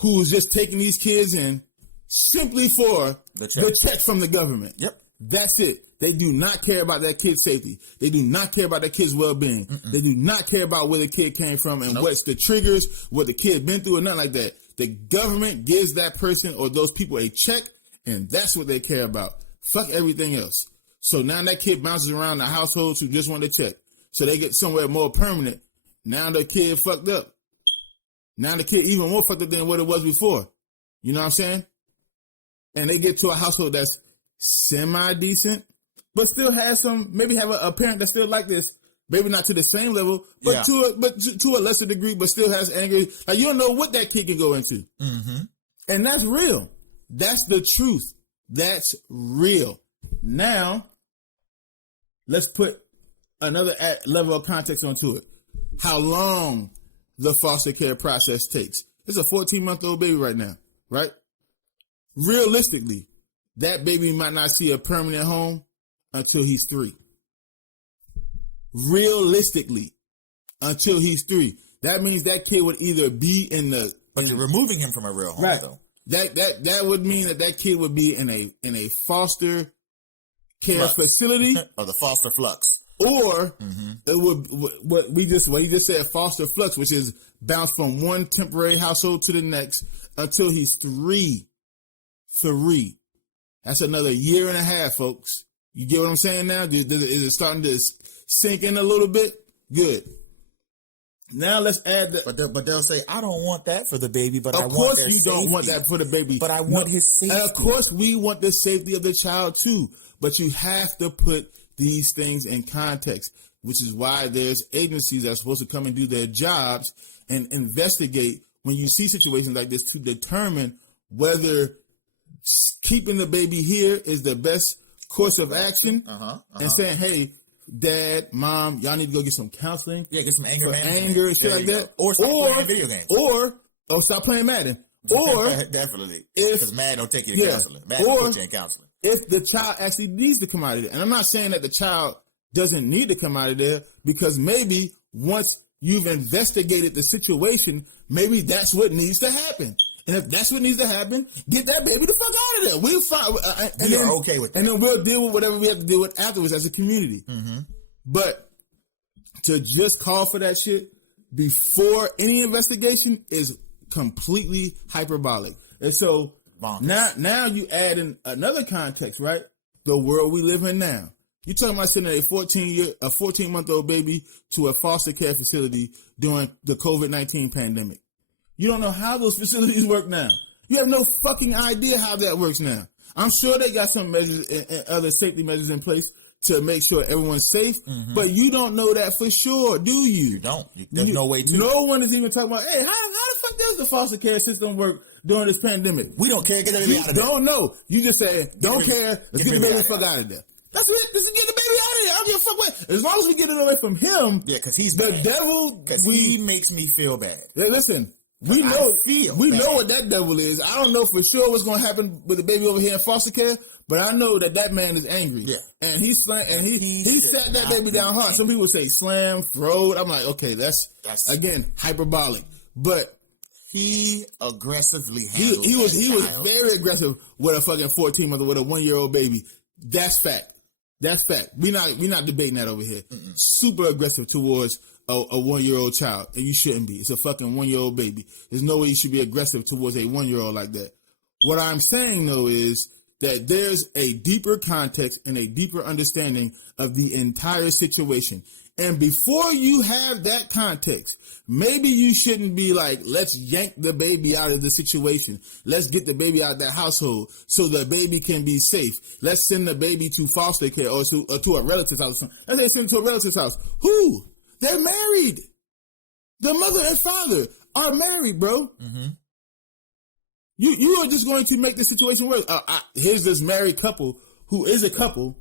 who's just taking these kids in simply for the check from the government. Yep. That's it. They do not care about that kid's safety. They do not care about that kid's well-being. Mm-mm. They do not care about where the kid came from and what's the triggers, what the kid been through, or nothing like that. The government gives that person or those people a check, and that's what they care about. Fuck everything else. So now that kid bounces around the households who just want to check. So they get somewhere more permanent. Now the kid fucked up. Now the kid even more fucked up than what it was before. You know what I'm saying? And they get to a household that's semi-decent, but still has maybe have a parent that's still like this. Maybe not to the same level, but to a lesser degree, but still has anger. Like, you don't know what that kid can go into. Mm-hmm. And that's real. That's the truth. That's real. Now, let's put another level of context onto it. how long the foster care process takes. It's a 14-month-old baby right now, right? Realistically, that baby might not see a permanent home until he's 3. Realistically, until he's 3. That means that kid would either be in the... But you're removing him from a real home, right. though. That would mean that kid would be in a foster care facility. Or the foster flux. Or it would what he just said, foster flux, which is bounce from one temporary household to the next until he's 3. 3. That's another year and a half, folks. You get what I'm saying now? Is it starting to sink in a little bit? Good. Now let's add the... But they'll say, I don't want that for the baby, but I want their safety. Of course you don't want that for the baby. But I want his safety. And of course we want the safety of the child too. But you have to put these things in context, which is why there's agencies that are supposed to come and do their jobs and investigate when you see situations like this to determine whether keeping the baby here is the best course of action and saying, hey, Dad, Mom, y'all need to go get some counseling. Yeah, get some anger management. Anger and shit like that. Or stop playing video games. Or stop playing Madden. Or definitely. Because Madden don't take you to counseling. Madden or don't put you in counseling. If the child actually needs to come out of there. And I'm not saying that the child doesn't need to come out of there, because maybe once you've investigated the situation, maybe that's what needs to happen. And if that's what needs to happen, get that baby the fuck out of there. We'll find, we are okay with that. And then we'll deal with whatever we have to deal with afterwards as a community. But to just call for that shit before any investigation is completely hyperbolic. And so now you add in another context, right? The world we live in now. You're talking about sending a 14-month-old baby to a foster care facility during the COVID-19 pandemic. You don't know how those facilities work now. You have no fucking idea how that works now. I'm sure they got some measures and other safety measures in place to make sure everyone's safe, but you don't know that for sure, do you? You don't. There's no way to. No one is even talking about, hey, how the fuck does the foster care system work during this pandemic? We don't care. Get the baby out of there. Don't know. You just say, don't care. Let's get the baby the fuck out of there. That's it. Just get the baby out of there. I don't give a fuck what. As long as we get it away from him. Yeah, because he's the bad. devil. Because he makes me feel bad. Listen. We know what that devil is. I don't know for sure what's going to happen with the baby over here in foster care, but I know that man is angry. Yeah, and he sat that baby down hard. Some people say slam, throw it. I'm like, okay, that's again hyperbolic, but he aggressively handled he was very aggressive with a fucking 14-month with a 1-year-old baby. That's fact. That's fact. We not debating that over here. Super aggressive towards a 1-year-old child, and you shouldn't be. It's a fucking 1-year-old baby. There's no way you should be aggressive towards a 1-year-old like that. What I'm saying though is that there's a deeper context and a deeper understanding of the entire situation. And before you have that context, maybe you shouldn't be like, let's yank the baby out of the situation. Let's get the baby out of that household so the baby can be safe. Let's send the baby to foster care or to a relative's house. Let's say send it to a relative's house. Who? They're married. The mother and father are married, bro. You are just going to make the situation worse. Here's this married couple who is a couple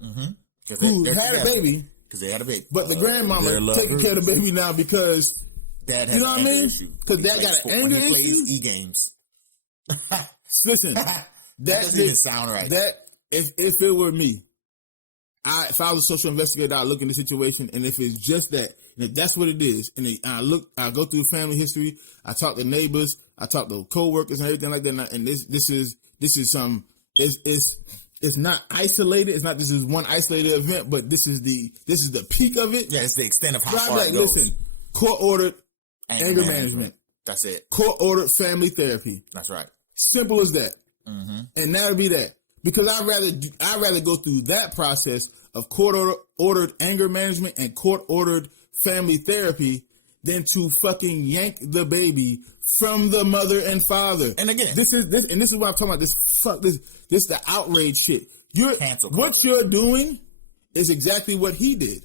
who had a baby. Because they had a baby. But the grandmama taking care of the baby now because Dad has you know what I mean? Because Dad got an anger issue. Plays e-games. Listen, that doesn't even sound right. That if it were me, if I was a social investigator, I'd look in the situation, and if it's just that, and if that's what it is, and I go through family history, I talk to neighbors, I talk to co-workers and everything like that, and this is it's not isolated. It's not this is one isolated event, but this is the peak of it. Yeah, it's the extent of how far it goes. Listen, court-ordered anger management. That's it. Court-ordered family therapy. That's right. Simple as that. And that'll be that. Because I'd rather go through that process of court-ordered anger management and court-ordered family therapy than to fucking yank the baby from the mother and father. And again, this is what I'm talking about. This the outrage shit. What you're doing is exactly what he did,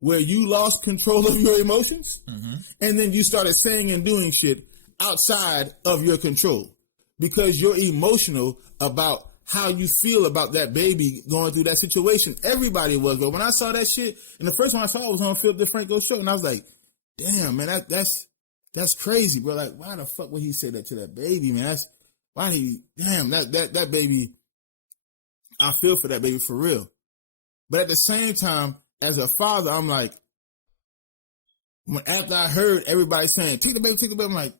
where you lost control of your emotions, and then you started saying and doing shit outside of your control because you're emotional about how you feel about that baby going through that situation. Everybody was, but when I saw that shit, and the first one I saw it was on Philip DeFranco's show, and I was like, damn, man, that's crazy, bro. Like, why the fuck would he say that to that baby, man? That baby, I feel for that baby for real. But at the same time, as a father, I'm like, after I heard everybody saying, take the baby, I'm like,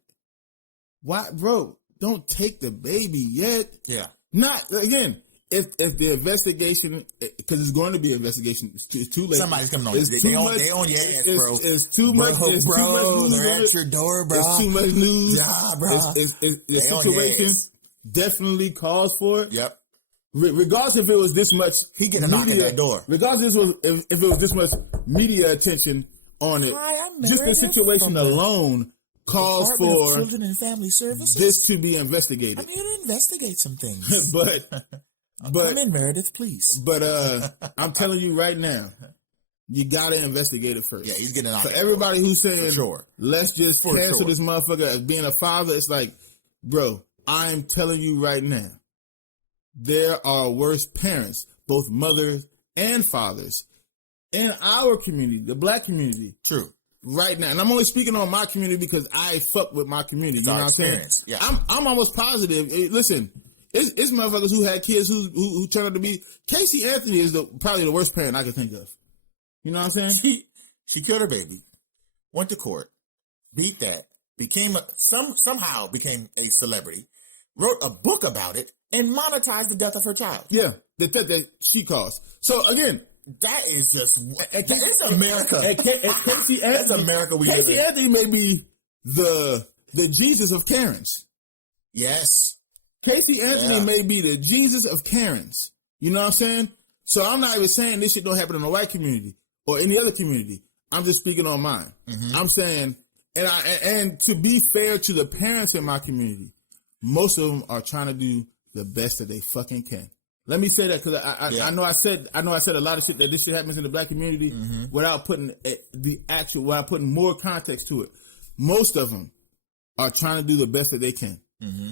why, bro, don't take the baby yet. Yeah. Not, again, if the investigation, because it's going to be an investigation, it's too late. Somebody's coming on. They on your ass, bro. It's too much. It's bro, too much news. They're at your door, bro. It's too much news. Yeah, bro. The situation definitely calls for it. Yep. Regardless if it was this much, he get a knock at that door. Regardless if it was this much media attention on it, just the situation alone calls for Children and Family Services this to be investigated. I'm here to investigate some things. but come in, Meredith, please. But I'm telling you right now, you gotta investigate it first. Yeah, he's getting out. For everybody who's saying, sure, let's just cancel this motherfucker as being a father, it's like, bro, I'm telling you right now, there are worse parents, both mothers and fathers, in our community, the black community. True. Right now. And I'm only speaking on my community because I fuck with my community. You know what I'm saying? Yeah. I'm almost positive. Listen, it's motherfuckers who had kids who turned out to be. Casey Anthony is probably the worst parent I can think of. You know what I'm saying? She killed her baby, went to court, beat that, somehow became a celebrity, wrote a book about it, and monetized the death of her child. Yeah, the death that she caused. So again, that is America. Casey Anthony, that's America. Casey Anthony may be the Jesus of Karens. Yes, Casey Anthony may be the Jesus of Karens. You know what I'm saying? So I'm not even saying this shit don't happen in the white community or any other community. I'm just speaking on mine. Mm-hmm. I'm saying, and to be fair to the parents in my community, most of them are trying to do the best that they fucking can. Let me say that because I know I said a lot of shit that this shit happens in the black community without putting without putting more context to it. Most of them are trying to do the best that they can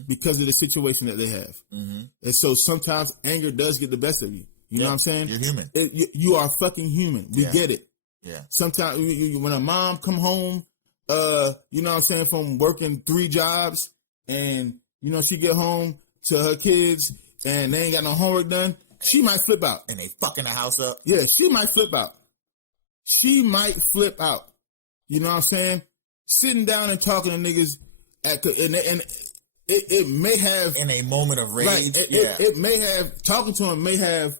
because of the situation that they have, and so sometimes anger does get the best of you. You know what I'm saying? You're human. You are fucking human. We get it. Yeah. Sometimes when a mom come home, you know what I'm saying, from working 3 jobs, and you know she get home to her kids and they ain't got no homework done, she might flip out. And they fucking the house up. Yeah, she might flip out. You know what I'm saying? Sitting down and talking to niggas and it may have, in a moment of rage. Right, it may have, talking to him may have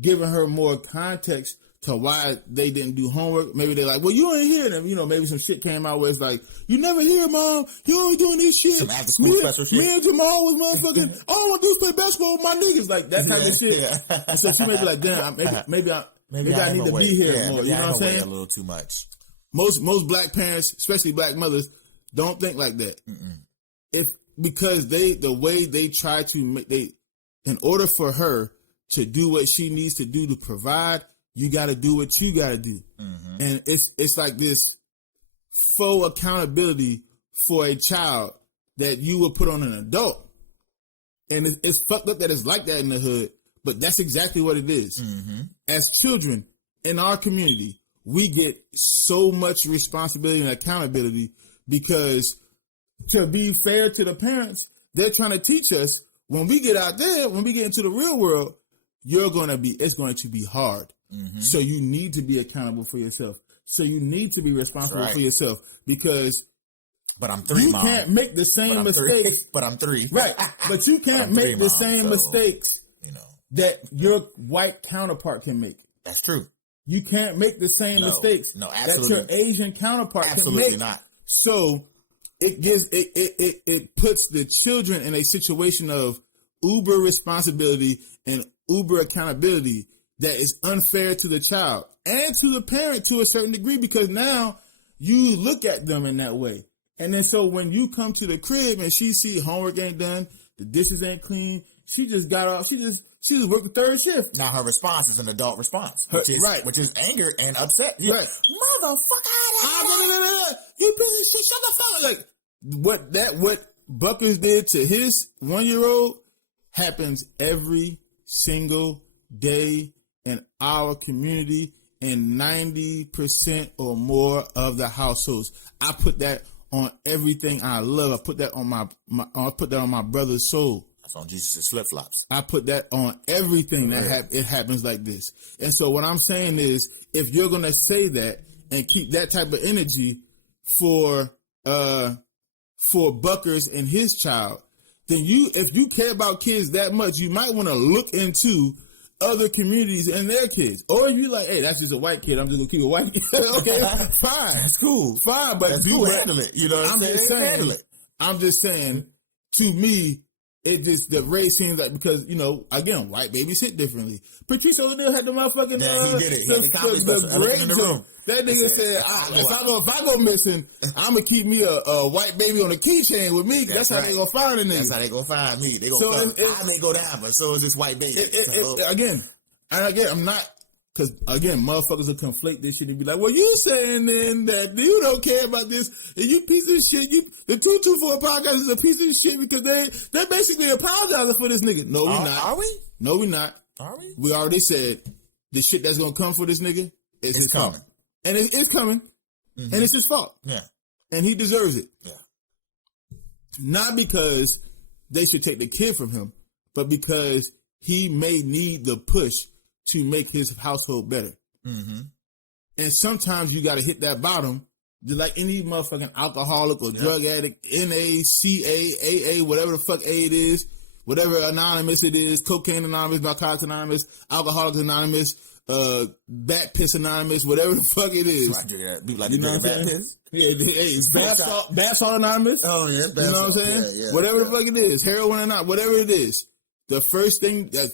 given her more context to why they didn't do homework. Maybe they're like, well, you ain't hear them. You know, maybe some shit came out where it's like, you never hear, Mom. You only doing this shit. Some after school special shit. Me and Jamal was motherfucking, all I want to do is play basketball with my niggas. Like, that type of shit. Yeah. And so she may be like, damn, maybe I need to be here more. You know what I'm saying? A little too much. Most black parents, especially black mothers, don't think like that. Because the way they try to in order for her to do what she needs to do to provide, you got to do what you got to do. And it's like this faux accountability for a child that you will put on an adult. And it's fucked up that it's like that in the hood, but that's exactly what it is. As children in our community, we get so much responsibility and accountability because, to be fair to the parents, they're trying to teach us when we get out there, when we get into the real world, it's going to be hard. So you need to be accountable for yourself. So you need to be responsible for yourself because but I'm 3, you Mom. Can't make the same mistakes. But I'm 3. Right. But you can't make the same mistakes that your white counterpart can make. That's true. You can't make the same mistakes that your Asian counterpart can make. Absolutely not. So it puts the children in a situation of uber responsibility and uber accountability that is unfair to the child and to the parent to a certain degree, because now you look at them in that way. And then so when you come to the crib and she see homework ain't done, the dishes ain't clean, she just got off, she just worked the 3rd shift. Now her response is an adult response, which is anger and upset. Right. Motherfucker. You piece of shit, shut the fuck up. Like what Buckkerz did to his 1-year-old happens every single day in our community, in 90% or more of the households. I put that on everything I love. I put that on I put that on my brother's soul. That's on Jesus' flip flops. I put that on everything that it happens like this. And so what I'm saying is, if you're gonna say that and keep that type of energy for Buckkerz and his child, then if you care about kids that much, you might want to look into other communities and their kids. Or if you like, hey, that's just a white kid, I'm just gonna keep a white kid. Okay, fine. That's cool. Fine, but that's cool. Handle it. You know what I'm saying? Handle it. I'm just saying, to me, it just, the race seems like, because, you know, again, white babies hit differently. Patrice O'Neal had the motherfucking, he did it. He had the brain in the room. That nigga said, if I go missing, I'm gonna keep me a white baby on a keychain with me. That's how they gonna find a nigga. That's how they gonna find me. They gonna I may go down, but so is this white baby. Again, I'm not, because again, motherfuckers will conflate this shit and be like, well, you saying then that you don't care about this, and you piece of shit, the 224 podcast is a piece of shit because they're basically apologizing for this nigga. No, we're not. Are we? No, we're not. Are we? We already said the shit that's gonna come for this nigga is coming. And it's coming. Mm-hmm. And it's his fault. Yeah. And he deserves it. Yeah. Not because they should take the kid from him, but because he may need the push to make his household better. Mm-hmm. And sometimes you got to hit that bottom, just like any motherfucking alcoholic or drug addict, NA, CA, AA, whatever the fuck A it is, whatever anonymous it is, Cocaine Anonymous, Narcotics Anonymous, Alcoholics Anonymous, Bat Piss Anonymous, whatever the fuck it is. You know what I'm saying? Yeah, Bath Salt Anonymous. Oh yeah, you know what I'm saying? Yeah, whatever the fuck it is, heroin or not, whatever it is. The first thing, the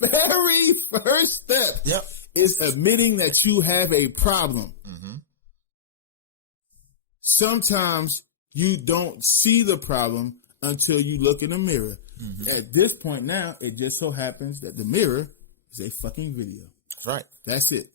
very first step is admitting that you have a problem. Mm-hmm. Sometimes you don't see the problem until you look in the mirror. Mm-hmm. At this point now, it just so happens that the mirror is a fucking video. That's right. That's it.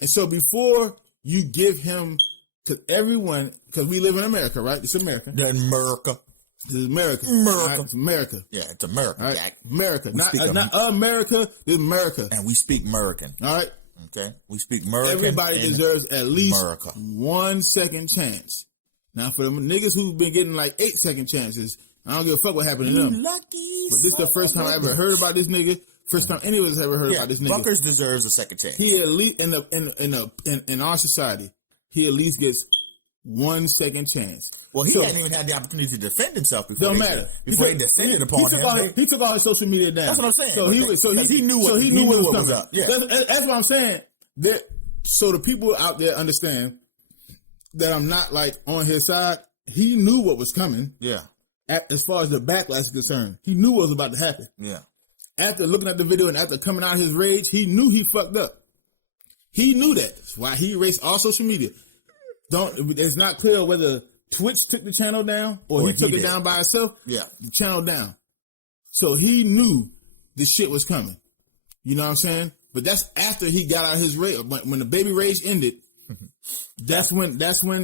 And so before you give him, because we live in America, right? It's America. America. This is America. Right? It's America. Yeah, it's America, right? Jack. America. Not America, it's America. And we speak American. All right? Okay? We speak American. Everybody deserves at least 1 second chance. Now, for the niggas who've been getting like 8 second chances, I don't give a fuck what happened to them. Lucky. But this is the first time I ever heard about this nigga. First time any of us ever heard about this nigga. Buckkerz deserves a second chance. He at least in our society, he at least gets 1 second chance. Well, he hadn't even had the opportunity to defend himself before. Don't matter. Before he descended upon him. He took all his social media down. That's what I'm saying. So he knew what was up. Yeah. That's what I'm saying. So the people out there understand that I'm not like on his side. He knew what was coming. Yeah. As far as the backlash is concerned, he knew what was about to happen. Yeah. After looking at the video and after coming out of his rage, he knew he fucked up. He knew that. That's why he erased all social media. It's not clear whether Twitch took the channel down or he took it down by himself. Yeah. The channel down. So he knew the shit was coming. You know what I'm saying? But that's after he got out of his rage. When the baby rage ended, that's when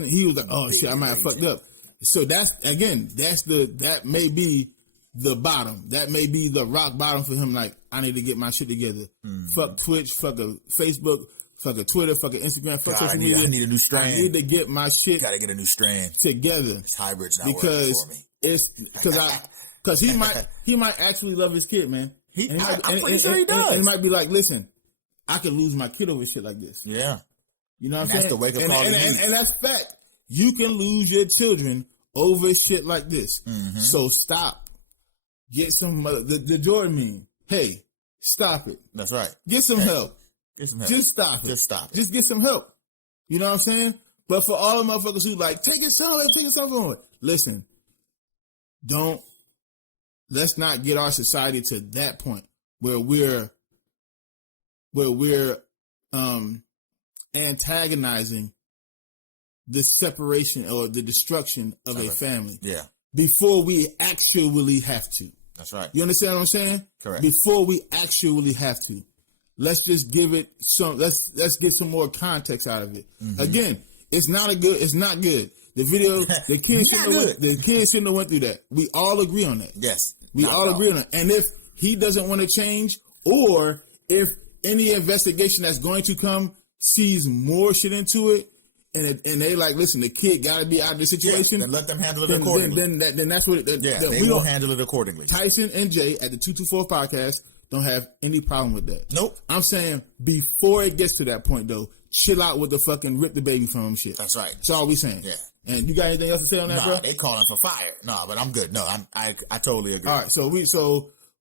he was like, oh shit, I might have fucked up. So that may be the bottom. That may be the rock bottom for him. Like, I need to get my shit together. Mm-hmm. Fuck Twitch, fuck a Facebook, fuck a Twitter, fuck a Instagram, fuck social media. I need a new strand. I need to get my shit. Gotta get a new strand together. This hybrid's not working for me. Because he might actually love his kid, man. I'm pretty sure he does. And he might be like, listen, I could lose my kid over shit like this. Yeah. You know what I'm saying? That's the wake up call. And that's fact. You can lose your children over shit like this. Mm-hmm. So stop. Get some the Jordan meme. Hey, stop it. That's right. Get some help. Get some help. Just stop it. Just stop it. Just get some help. You know what I'm saying? But for all the motherfuckers who like, take it somewhere. Listen, let's not get our society to that point where we're antagonizing the separation or the destruction of a family. Yeah. Before we actually have to. That's right. You understand what I'm saying? Correct. Before we actually have to. Let's just give it let's get some more context out of it. Mm-hmm. Again, it's not good. The video, the kids shouldn't have went through that. We all agree on that. Yes. We all agree on it. And if he doesn't want to change, or if any investigation that's going to come sees more shit into it, and they like, listen, the kid got to be out of the situation. Then let them handle it accordingly. Then that's what. They will handle it accordingly. Tyson and Jay at the 224 podcast don't have any problem with that. Nope. I'm saying before it gets to that point, though, chill out with the fucking rip the baby from him shit. That's right. That's all we saying. Yeah. And you got anything else to say on that, bro? They calling for fire. Nah, but I'm good. No, I totally agree. All right, so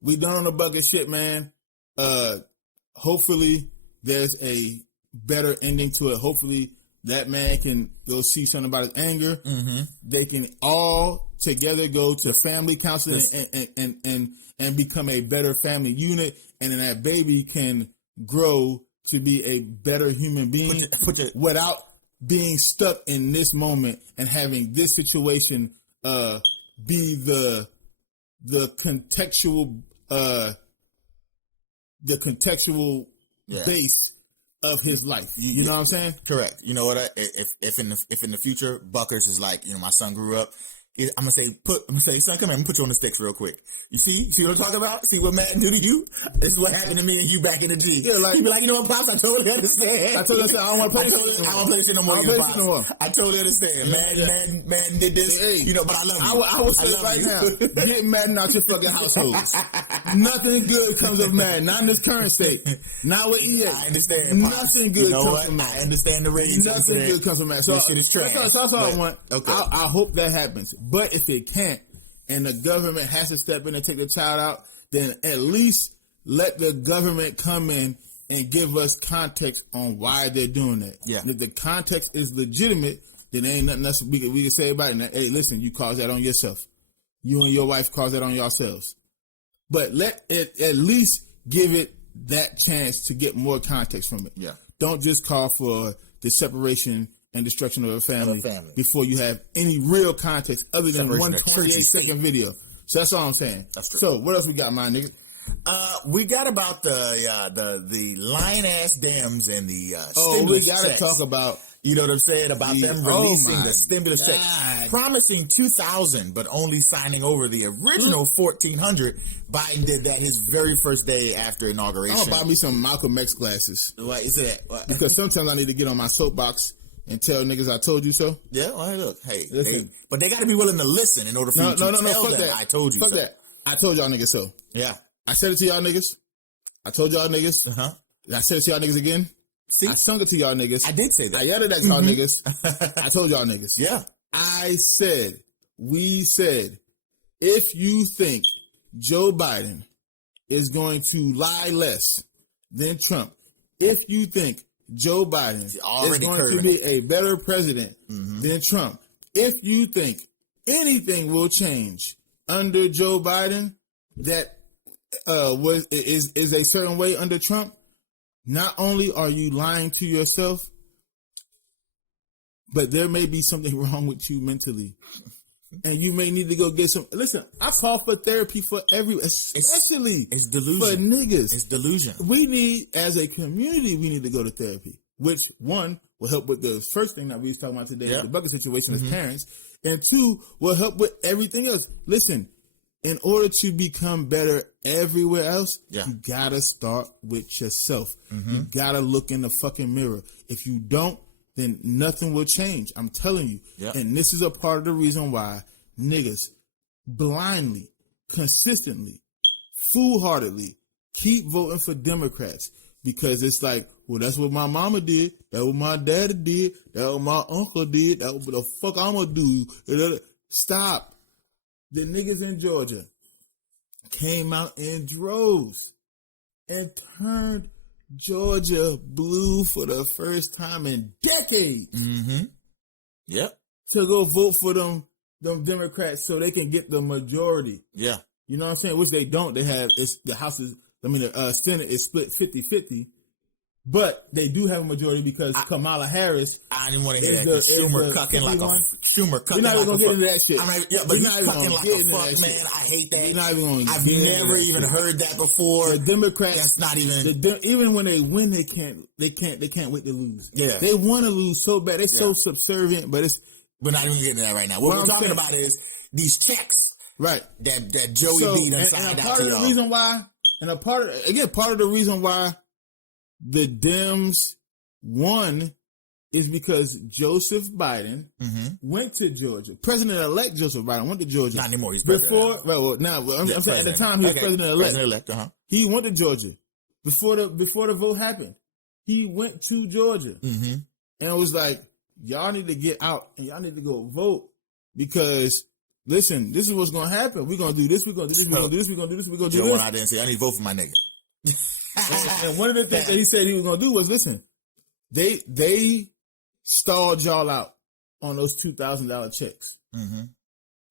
we done on the Buckkerz shit, man. Hopefully there's a better ending to it. Hopefully that man can go see something about his anger. Mm-hmm. They can all together go to family counseling and become a better family unit, and then that baby can grow to be a better human being without being stuck in this moment and having this situation be the contextual base of his life. You know what I'm saying? Correct. You know what? If in the future Buckkerz is like, my son grew up, I'm gonna say, son, come here, I'm gonna put you on the sticks real quick. You see what I'm talking about? See what Matt do to you? This is what happened to me and you back in the G. Yeah, like, you be like, you know what, Pops? I totally understand. I don't want to play this no more. I don't play this no more. I totally understand. Man did this. Hey, but I love you. I will say right now, get Madden out your fucking households. Nothing good comes of Madden. Not in this current state. Not with EA. I understand. Nothing good comes from Madden. I understand the reason. Nothing good comes from Madden. So this shit is trash. That's all I want. Okay. I hope that happens. But if it can't, and the government has to step in and take the child out, then at least let the government come in and give us context on why they're doing that. Yeah. And if the context is legitimate, then there ain't nothing else we can say about it. Hey, listen, you caused that on yourself. You and your wife caused that on yourselves. But let it at least give it that chance to get more context from it. Yeah. Don't just call for the separation and destruction of a family before you have any real context other than one 28-second video. So that's all I'm saying. That's true. So what else we got, my nigga? We got about the lying ass Dems and the stimulus checks. We gotta talk about, you know what I'm saying, about them releasing the stimulus check, promising 2,000, but only signing over the original 1,400. Biden did that his very first day after inauguration. I'm gonna buy me some Malcolm X glasses. What is that? What? Because sometimes I need to get on my soapbox and tell niggas I told you so. Yeah, well, look, but they got to be willing to listen in order for you to tell them that. I told you so. Fuck that. I told y'all niggas so. Yeah. I said it to y'all niggas. I told y'all niggas. Uh-huh. I said it to y'all niggas again. See? I sung it to y'all niggas. I did say that. I yelled it at y'all niggas. I told y'all niggas. Yeah. We said, if you think Joe Biden is going to lie less than Trump, if you think Joe Biden is going to be a better president than Trump, if you think anything will change under Joe Biden that is a certain way under Trump, not only are you lying to yourself, but there may be something wrong with you mentally. And you may need to go get some. Listen, I call for therapy for especially it's delusion. For niggas. It's delusion. We need, as a community, we need to go to therapy, which one will help with the first thing that we was talking about today, the Buckkerz situation as parents, and two will help with everything else. Listen, in order to become better everywhere else, you gotta start with yourself. You gotta look in the fucking mirror. If you don't, then nothing will change. I'm telling you. Yep. And this is a part of the reason why niggas blindly, consistently, foolhardily keep voting for Democrats. Because it's like, well, that's what my mama did. That's what my daddy did. That's what my uncle did. That's what the fuck I'm gonna do. Stop. The niggas in Georgia came out in droves and turned Georgia blue for the first time in decades. Yep. To go vote for them Democrats so they can get the majority. Yeah. You know what I'm saying? Which they don't. They have, the Senate is split 50-50. But they do have a majority because Kamala Harris. I didn't want to hear that. Schumer cucking like a Schumer cucking. We're not even gonna get into that shit. But he's cucking like a fuck, man. I hate that. We're not even gonna I've never even heard that before. The Democrats. That's not even. Even when they win, they can't wait to lose. Yeah. They want to lose so bad. They're so subservient, but it's. We're not even getting to that right now. What we're talking about is these checks. Right. That Joey B done signed out to y'all. And part of the reason why the Dems won is because Joseph Biden went to Georgia. President-elect Joseph Biden went to Georgia. Not anymore. He's president. I'm saying at the time he was president-elect. President-elect, He went to Georgia before the vote happened. He went to Georgia and it was like, y'all need to get out and y'all need to go vote because listen, this is what's gonna happen. We're gonna do this. We're gonna do this. We're gonna do this. We're gonna do this. We're gonna do this. Joe went out there and said, "I need to vote for my nigga." And one of the things that he said he was gonna do was listen. They stalled y'all out on those $2,000 checks.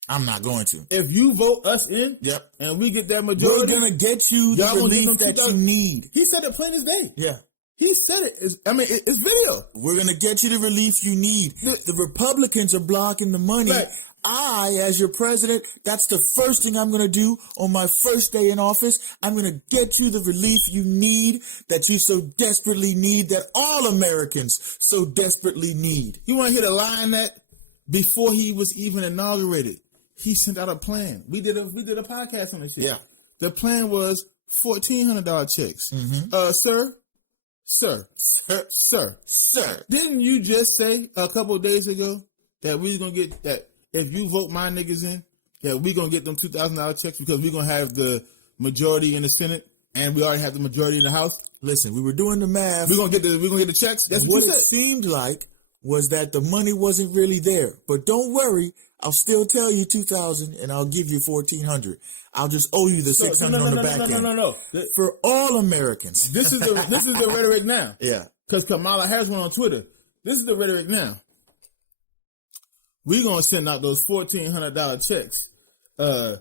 I'm not going to. If you vote us in, and we get that majority, we're gonna get you the relief that you need. He said it plain as day. Yeah. He said it. It's video. We're gonna get you the relief you need. The Republicans are blocking the money. Right. I, as your president, that's the first thing I'm going to do on my first day in office. I'm going to get you the relief you need, that you so desperately need, that all Americans so desperately need. You want to hear the line that before he was even inaugurated, he sent out a plan. We did a podcast on this shit. Yeah. The plan was $1,400 checks. Sir. Didn't you just say a couple of days ago that we was going to get that? If you vote my niggas in, that we gonna get them $2,000 checks because we gonna have the majority in the Senate and we already have the majority in the House. Listen, we were doing the math. We gonna get the checks. That's what it seemed like was that the money wasn't really there. But don't worry, I'll still tell you 2,000 and I'll give you 1,400. I'll just owe you the 600 on the back end. No. For all Americans. This is the rhetoric now. Yeah. Because Kamala Harris went on Twitter. This is the rhetoric now. We're going to send out those $1,400 checks to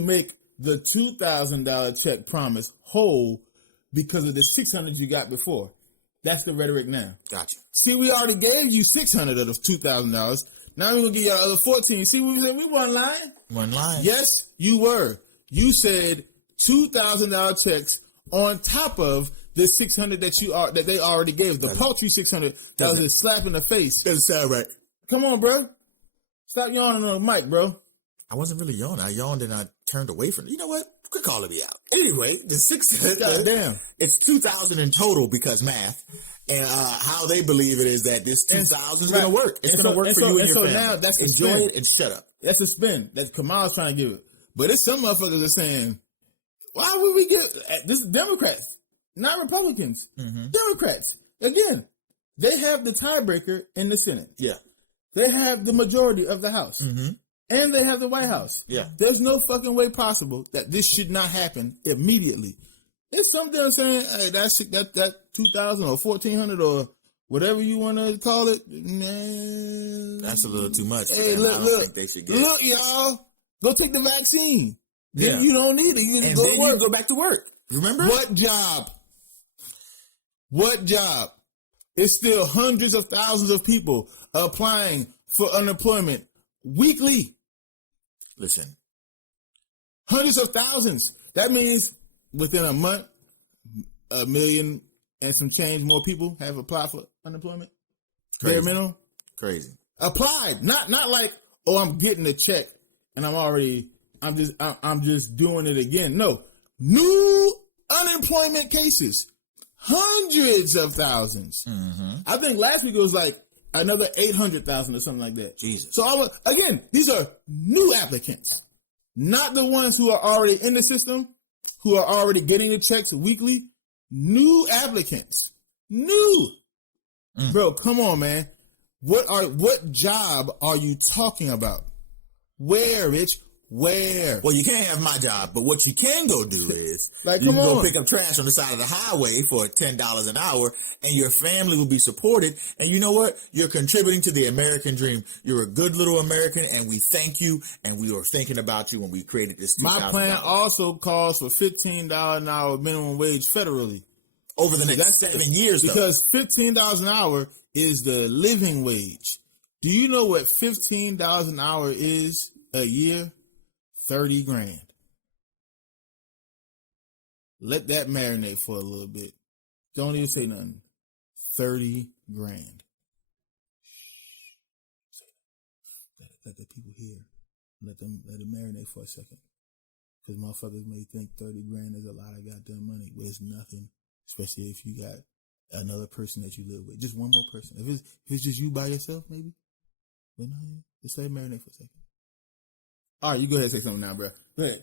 make the $2,000 check promise whole because of the $600 you got before. That's the rhetoric now. Gotcha. See, we already gave you $600 of those $2,000. Now we're going to give you the other $1,400. See what we said? We weren't lying. One line. Yes, you were. You said $2,000 checks on top of the $600 that they already gave. The paltry $600 that was a slap in the face. Doesn't sound right. Come on, bro. Stop yawning on the mic, bro. I wasn't really yawning. I yawned and I turned away from it. You know what? Quit calling me out. Anyway, the 600. Goddamn. It's 2,000 in total because math. And how they believe it is that this 2,000 is going to work. It's going to work for you and your family. Now that's enjoy it and shut up. That's a spin. That's Kamala's trying to give it. But it's some motherfuckers that are saying, why would we get this? Is Democrats, not Republicans. Democrats. Again, they have the tiebreaker in the Senate. Yeah. They have the majority of the House. And they have the White House. Yeah. There's no fucking way possible that this should not happen immediately. It's something I'm saying, hey, that 2,000 or 1,400 or whatever you want to call it, man. That's a little too much. Hey, look, I don't think they should get it. Look, y'all. Go take the vaccine. Yeah. Then you don't need it. You just go to work. You go back to work. Remember? What job? It's still hundreds of thousands of people applying for unemployment weekly. Listen. Hundreds of thousands. That means within a month, 1 million and some change more people have applied for unemployment. Crazy. Bare minimum. Crazy. Applied. Not like, oh, I'm getting a check and I'm just doing it again. No. New unemployment cases. Hundreds of thousands. I think last week it was like another 800,000 or something like that. Jesus. So again, these are new applicants, not the ones who are already in the system, who are already getting the checks weekly. New applicants. New. Bro, come on, man. What job are you talking about? Where, Rich? Where? Well, you can't have my job, but what you can go do is like, you can go pick up trash on the side of the highway for $10 an hour, and your family will be supported. And you know what? You're contributing to the American dream. You're a good little American, and we thank you, and we were thinking about you when we created this $2,000. My plan also calls for $15 an hour minimum wage federally. Over the next 7 years, because $15 an hour is the living wage. Do you know what $15 an hour is a year? 30 grand. Let that marinate for a little bit. Don't even say nothing. 30 grand. Let the people hear. Let it marinate for a second. Because motherfuckers may think 30 grand is a lot of goddamn money, but it's nothing. Especially if you got another person that you live with. Just one more person. If it's just you by yourself, maybe. But no, just let it marinate for a second. All right, you go ahead and say something now, bro. Go ahead.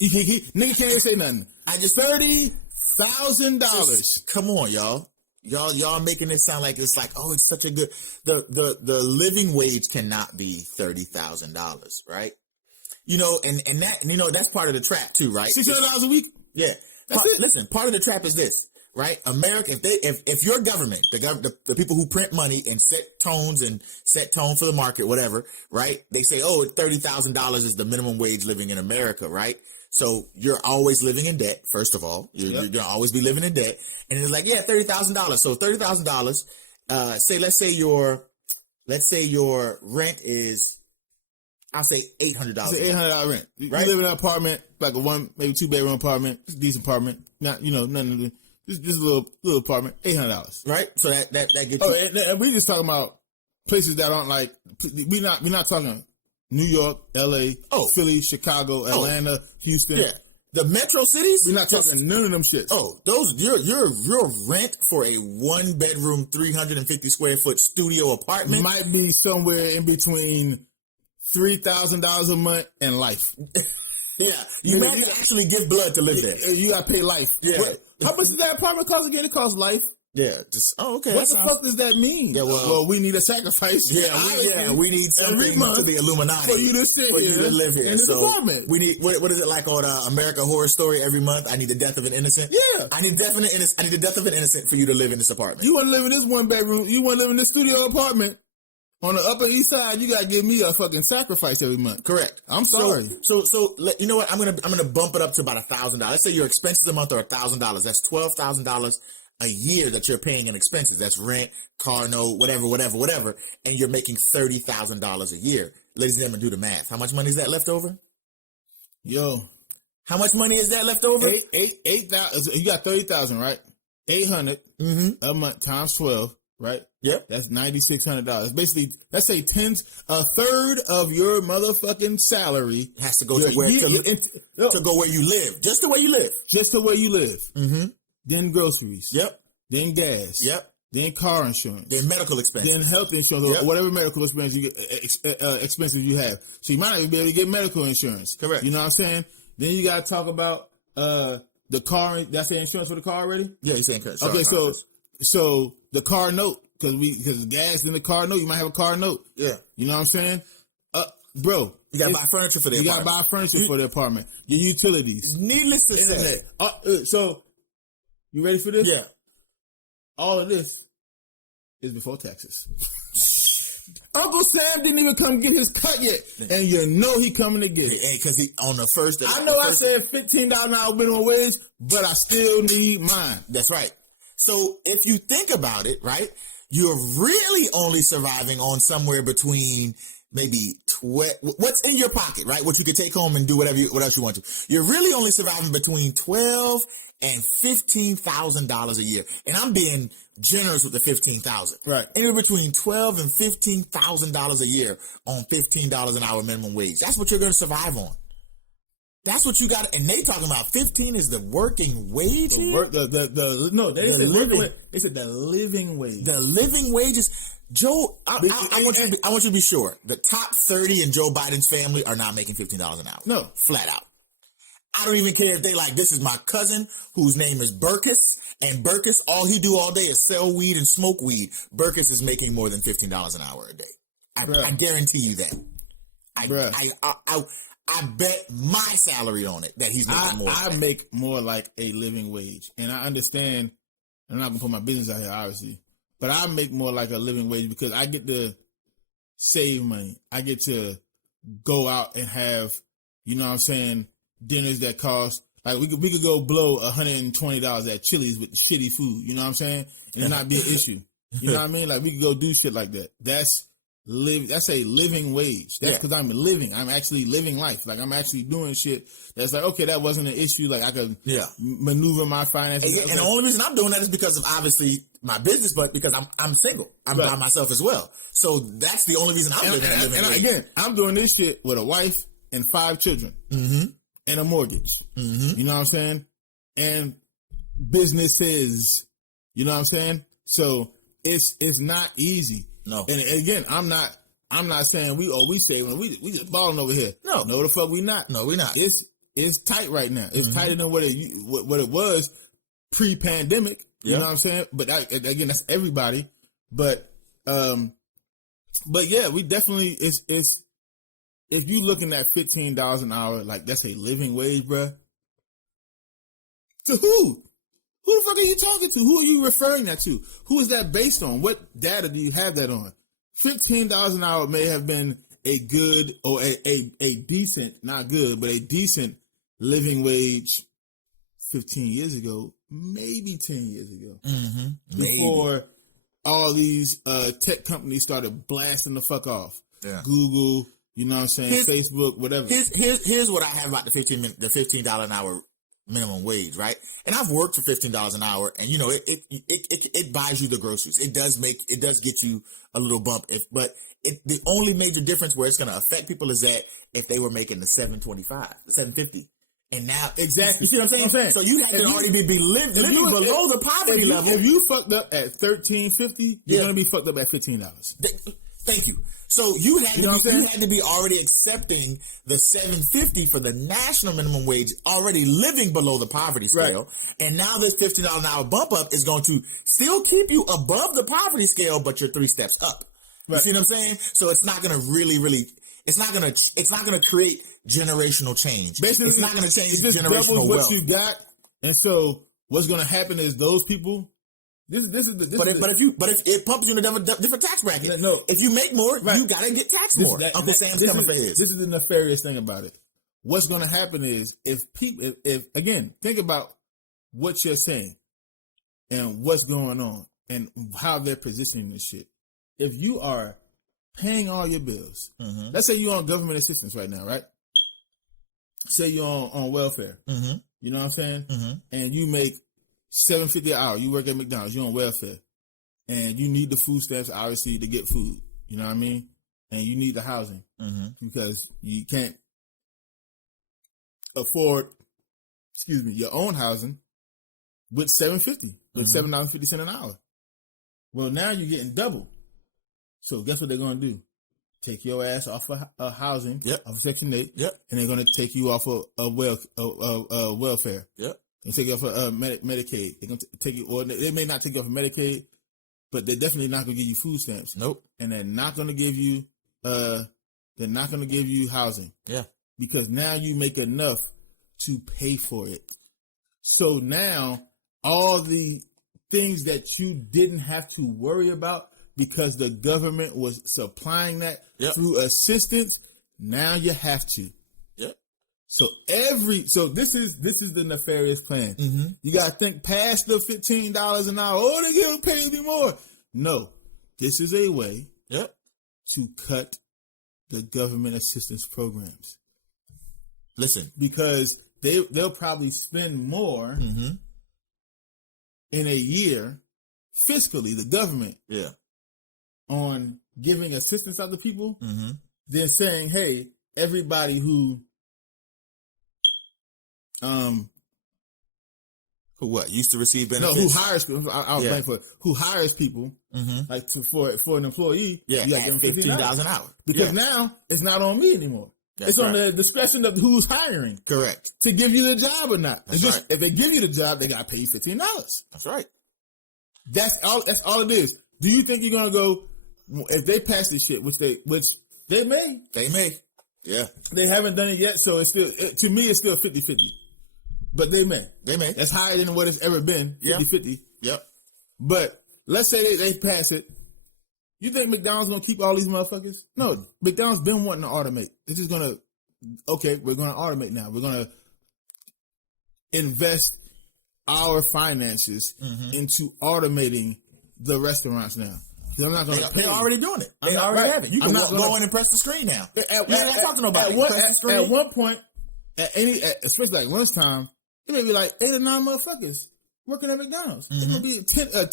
Nigga can't even say nothing. I just $30,000. Come on, y'all. Y'all making it sound like it's like, oh, it's such a good. The living wage cannot be $30,000, right? You know, and that, you know, that's part of the trap too, right? $600 a week. Yeah. Listen, part of the trap is this, right? America, if your government, the people who print money and set tone for the market, whatever, right? They say, oh, $30,000 is the minimum wage living in America, right? So you're always living in debt. First of all, you're gonna always be living in debt, and it's like, yeah, $30,000. So $30,000. Let's say your rent is, I'll say $800. It's $800 rent. Right? You live in an apartment, like a maybe 2-bedroom apartment, just a decent apartment. Not, nothing. Just a little apartment. $800. Right. So that gets you. Oh, and we just talking about places that aren't like, we're not talking New York, LA, Philly, Chicago, Atlanta, Houston. Yeah. The metro cities. We're not talking none of them shits. Oh, those your rent for a 1-bedroom, 350 square foot studio apartment might be somewhere in between $3,000 a month and life. Yeah, you have to actually give blood to live there. You gotta pay life. Yeah. How much does that apartment cost again? It costs life. Yeah, okay. What the fuck does that mean? Yeah, well, we need a sacrifice. We need something to the Illuminati for you to sit for here you to live here. in this apartment. We need what is it like on American Horror Story every month? I need the death of an innocent. Yeah, I need the death of an innocent for you to live in this apartment. You want to live in this 1-bedroom? You want to live in this studio apartment on the Upper East Side? You got to give me a fucking sacrifice every month. Correct. I'm sorry. So you know what? I'm gonna bump it up to about $1,000. Let's say your expenses a month are $1,000. That's $12,000 a year that you're paying in expenses. That's rent, car note, whatever, and you're making $30,000 a year. Ladies and gentlemen, do the math. How much money is that left over? Yo, how much money is that left over? 8,000. You got 30,000, right? 800 a month times 12, right? Yep. That's $9,600. Basically, let's say a third of your motherfucking salary has to go to where you live, just the way you live, Mm-hmm. Then groceries. Yep. Then gas. Yep. Then car insurance. Then medical expenses. Then health insurance, or whatever medical expenses you have. So you might not even be able to get medical insurance. Correct. You know what I'm saying? Then you got to talk about the car. That's the insurance for the car already? Yeah, you're saying insurance. Okay, so the car note, because gas in the car note, you might have a car note. Yeah. You know what I'm saying? Bro. You got to buy furniture for the apartment. You got to buy furniture for the apartment. Your utilities. Needless to say. So, you ready for this? Yeah. All of this is before taxes. Uncle Sam didn't even come get his cut yet, and you know he coming to get it. Hey, because he on the first. I know I said $15 an hour minimum wage, but I still need mine. That's right. So if you think about it, right, you're really only surviving on somewhere between maybe what's in your pocket, right? What you could take home and do whatever else you want to. You're really only surviving between $12,000 and $15,000 a year, and I'm being generous with the $15,000. Right. Anywhere between $12,000 and $15,000 a year on $15 an hour minimum wage. That's what you're going to survive on. That's what you got, and they talking about 15 is the working wage. They said the living wage. The living wages. Joe, I want you to be sure. The top 30 in Joe Biden's family are not making $15 an hour. No, flat out. I don't even care if they like, this is my cousin whose name is Buckkerz, and Buckkerz, all he do all day is sell weed and smoke weed. Buckkerz is making more than $15 an hour a day. I guarantee you that. I bet my salary on it that he's making more. I make more like a living wage, and I understand. I'm not gonna put my business out here, obviously, but I make more like a living wage because I get to save money. I get to go out and have, you know what I'm saying, dinners that cost, like we could go blow $120 at Chili's with shitty food, you know what I'm saying, and it not be an issue. You know what I mean? Like we could go do shit like that. That's a living wage. That's because I'm actually living life. Like I'm actually doing shit that's like, okay, that wasn't an issue. Like I could maneuver my finances. And the only reason I'm doing that is because of obviously my business, but because I'm single. I'm by myself as well. So that's the only reason I'm living a living wage. Again, I'm doing this shit with a wife and 5 children and a mortgage. You know what I'm saying? And businesses. You know what I'm saying? So it's not easy. No. And again, I'm not saying we saving. We just balling over here. No, the fuck we not. No, we not. It's tight right now. It's tighter than what it was pre-pandemic. You know what I'm saying? But again, that's everybody. But yeah, we definitely it's if you looking at $15 an hour, like that's a living wage, bruh. To who? Who the fuck are you talking to? Who are you referring that to? Who is that based on? What data do you have that on? $15 an hour may have been a good or a decent, not good, but a decent living wage 15 years ago, maybe 10 years ago. Before all these tech companies started blasting the fuck off. Yeah. Google, you know what I'm saying, Facebook, whatever. Here's what I have about the $15 an hour minimum wage, right? And I've worked for $15 an hour, and you know it buys you the groceries. It does get you a little bump. The only major difference where it's going to affect people is that if they were making the $7.25, the $7.50. And now, exactly. You see what I'm saying? So you have to already be living below the poverty level. If you fucked up at $13.50, you're going to be fucked up at $15. Thank you. So you had to be already accepting the $7.50 for the national minimum wage, already living below the poverty scale. Right. And now this $15 an hour bump up is going to still keep you above the poverty scale, but you're 3 steps up. Right. You see what I'm saying? So it's not going to it's not going to create generational change. Basically, it's not going to change generational doubles what wealth. You got. And so what's going to happen is those people. But if it pumps you in a different tax bracket, no. If you make more, you gotta get taxed more. Uncle Sam's coming for his. This is the nefarious thing about it. What's going to happen is if again, think about what you're saying and what's going on and how they're positioning this shit. If you are paying all your bills, let's say you're on government assistance right now, right? Say you're on welfare. You know what I'm saying? And you make $7.50 an hour. You work at McDonald's. You're on welfare, and you need the food stamps obviously to get food. You know what I mean? And you need the housing because you can't afford, your own housing with $7.50, with $7.50 an hour. Well, now you're getting double. So guess what they're gonna do? Take your ass off of housing, off of Section 8, and they're gonna take you off of welfare. They take you off of Medicaid. They're gonna take you, or they may not take you off of Medicaid, but they're definitely not gonna give you food stamps. Nope. And they're not gonna give you housing. Yeah. Because now you make enough to pay for it. So now all the things that you didn't have to worry about because the government was supplying that through assistance, now you have to. So this is the nefarious plan. You gotta think past the $15 an hour. Oh, they gonna pay me more. No, this is a way to cut the government assistance programs. Listen, because they'll probably spend more in a year fiscally, the government, on giving assistance out to people than saying, hey, everybody who used to receive benefits? No, who hires people? I was paying for it. Who hires people like for an employee? You got to give them $15 an hour because now it's not on me anymore. It's on the discretion of who's hiring. Correct. To give you the job or not. If they give you the job, they got to pay you $15. That's right. That's all it is. Do you think you're gonna go if they pass this shit, which they may? They may. Yeah. They haven't done it yet, so it's still to me it's still 50-50. But they may. That's higher than what it's ever been. 50-50. Yep. But let's say they pass it. You think McDonald's gonna keep all these motherfuckers? No, McDonald's been wanting to automate. It's just gonna we're gonna automate now. We're gonna invest our finances into automating the restaurants now. I'm not gonna They're already doing it. They already have it. You can go in and press the screen now. You're not talking about it. At one point, especially like lunchtime, it may be like 8 or 9 motherfuckers working at McDonald's. It's gonna be a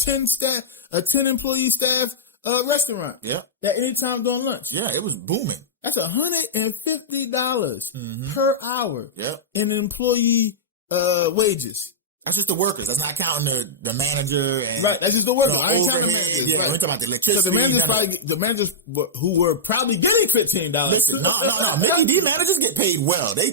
10 employee staff restaurant. Yeah. At any time during lunch. Yeah, it was booming. That's $150 per hour in employee wages. That's just the workers. That's not counting the manager and right. That's just the workers. I ain't counting the overhead. managers. Yeah, Right. we're talking about the electricity. So the managers who were probably getting $15. Listen, no. Mickey D managers get paid well. They're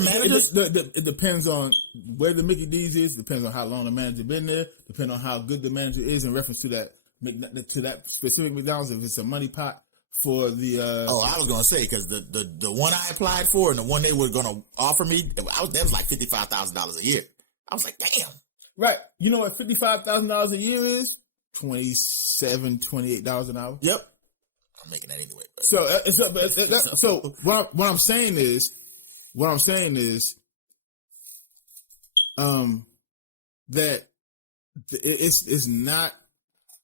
managers. It depends on where the Mickey D's is. Depends on how long the manager been there. Depends on how good the manager is in reference to that specific McDonald's. If it's a money pot for the. I was gonna say because the one I applied for and the one they were gonna offer me, that was like $55,000 a year. I was like, damn. Right. You know what $55,000 a year is? $27, $28 an hour. Yep. I'm making that anyway. But. So what I'm saying is that it's not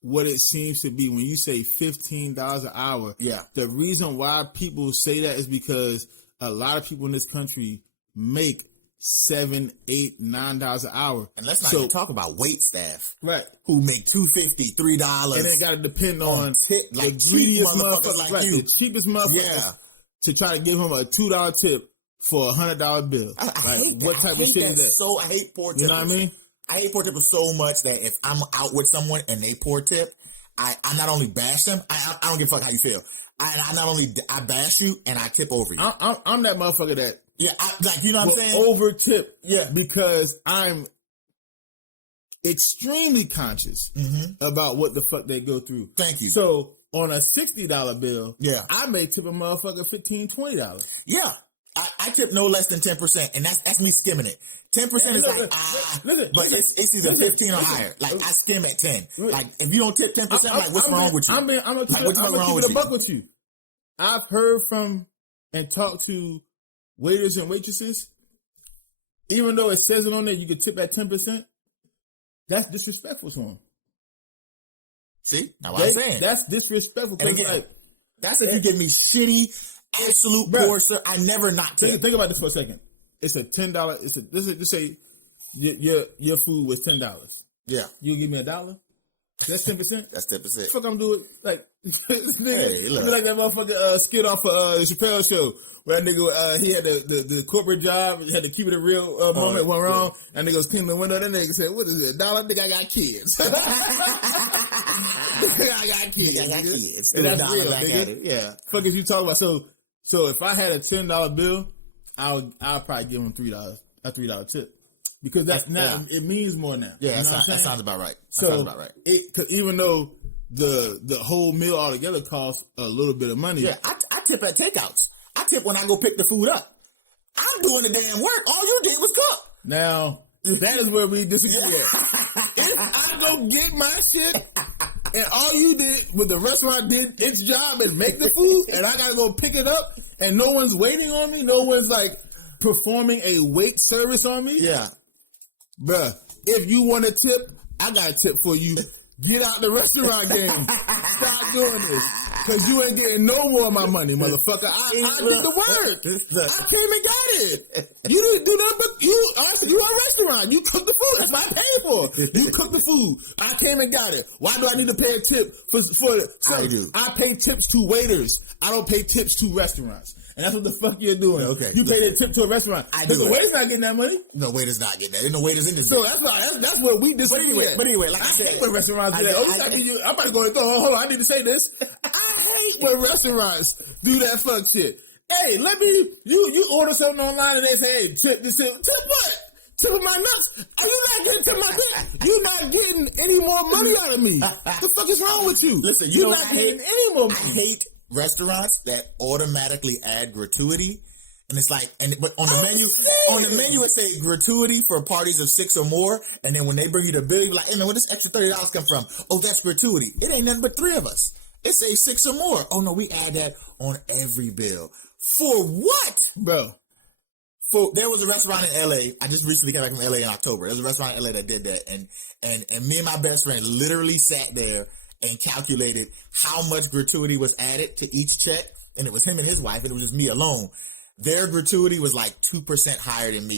what it seems to be when you say $15 an hour. Yeah. The reason why people say that is because a lot of people in this country make $7, $8, $9 an hour. And let's not even talk about wait staff. Right. Who make $2.50, $3. And it got to depend on like the greediest motherfuckers like you. The cheapest motherfuckers to try to give him a $2 tip for a $100 bill. I hate what type of shit is that? So I hate poor tippers. You know what I mean? I hate poor tippers so much that if I'm out with someone and they poor tip, I not only bash them, I don't give a fuck how you feel. I bash you and I tip over you. I'm that motherfucker that. Yeah, you know what I'm saying? Over tip. Yeah. Because I'm extremely conscious about what the fuck they go through. Thank you. So on a $60 bill, I may tip a motherfucker $15, $20. Yeah. I tip no less than 10%, and that's me skimming it. 10% is but it's either 15 or higher. Like I skim at 10. Like if you don't tip 10%, what's wrong with you? I'm gonna keep it a buck with you. I've heard from and talked to waiters and waitresses. Even though it says it on there, you can tip at 10%. That's disrespectful to them. See, now what I'm saying, that's disrespectful. And again, that's if you give me shitty, absolute poor. I never not tip. Think about this for a second. It's a $10. Let's say your food was $10. Yeah, you give me $1. That's 10%. That's 10%. Fuck, I'm doing like hey, look. Like that motherfucker skit off the Chappelle show where that nigga he had the corporate job, he had to keep it a real moment went wrong, and nigga was cleaning the window. That nigga said, "What is it? $1? Nigga, I got kids. I got kids. And that's real, nigga. Yeah. Fuck is you talking about? So if I had a $10 bill, I'll probably give him a $3 tip. Because that's now it means more now. Yeah, you know that sounds about right. Sounds about right. Cause even though the whole meal altogether costs a little bit of money. Yeah, I tip at takeouts. I tip when I go pick the food up. I'm doing the damn work. All you did was cook. Now that is where we disagree. If I go get my shit and all you did with the restaurant did its job and make the food, and I gotta go pick it up, and no one's waiting on me, no one's like performing a wait service on me. Yeah. Bruh, if you want a tip, I got a tip for you. Get out the restaurant game. Stop doing this. Because you ain't getting no more of my money, motherfucker. I did the work. I came and got it. You didn't do nothing but you a restaurant. You cook the food. That's what I paid for. You cook the food. I came and got it. Why do I need to pay a tip for I pay tips to waiters. I don't pay tips to restaurants. And that's what the fuck you're doing. Okay. You pay a tip to a restaurant. The waiter's not getting that money. No, waiter's not getting that. There's no waiters in this. So that's what we disagree at. But anyway, like I said, hate when restaurants do that. I'm about to go and hold on. I need to say this. I hate when restaurants do that fuck shit. Hey, you order something online and they say, hey, tip what? Tip of my nuts? Are you not getting tip my dick? You're not getting any more money out of me. What the fuck is wrong with you? Listen, you're not getting any more money. I hate restaurants that automatically add gratuity, and it's like, but on the menu it say gratuity for parties of 6 or more, and then when they bring you the bill, you're like, hey man, where this extra $30 come from? Oh, that's gratuity. It ain't nothing but 3 of us. It say 6 or more. Oh no, we add that on every bill. For what, bro? There was a restaurant in LA. I just recently came back from LA in October. There was a restaurant in LA that did that, and me and my best friend literally sat there and calculated how much gratuity was added to each check, and it was him and his wife, and it was just me alone. Their gratuity was like 2% higher than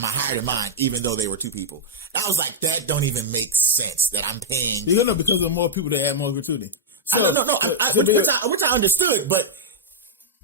higher than mine, even though they were 2 people. I was like, that don't even make sense that I'm paying. You know, because of more people that add more gratuity. So, which I understood, but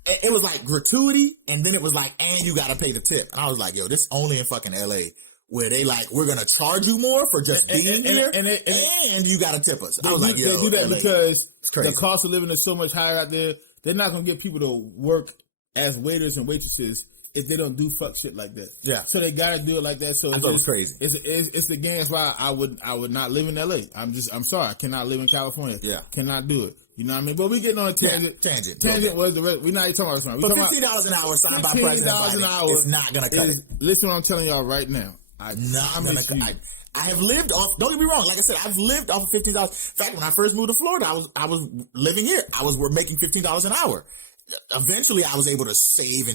it was like gratuity, and then it was like, and you got to pay the tip. And I was like, yo, this only in fucking LA where they like, we're going to charge you more for just being here, and you got to tip us. I was like, yo, they do that LA, because the cost of living is so much higher out there. They're not going to get people to work as waiters and waitresses if they don't do fuck shit like that. Yeah. So they got to do it like that. So I thought it was crazy. It's the game. That's why I would not live in LA. I'm sorry. I cannot live in California. Yeah. Cannot do it. You know what I mean? But we getting on a tangent. Yeah, Tangent was the rest. We're not even talking about this. But $15 an hour signed by President Biden is not going to cut it. Listen what I'm telling y'all right now. I have lived off, don't get me wrong, like I said, I've lived off of $15. In fact, when I first moved to Florida, I was living here. We're making $15 an hour. Eventually, I was able to save,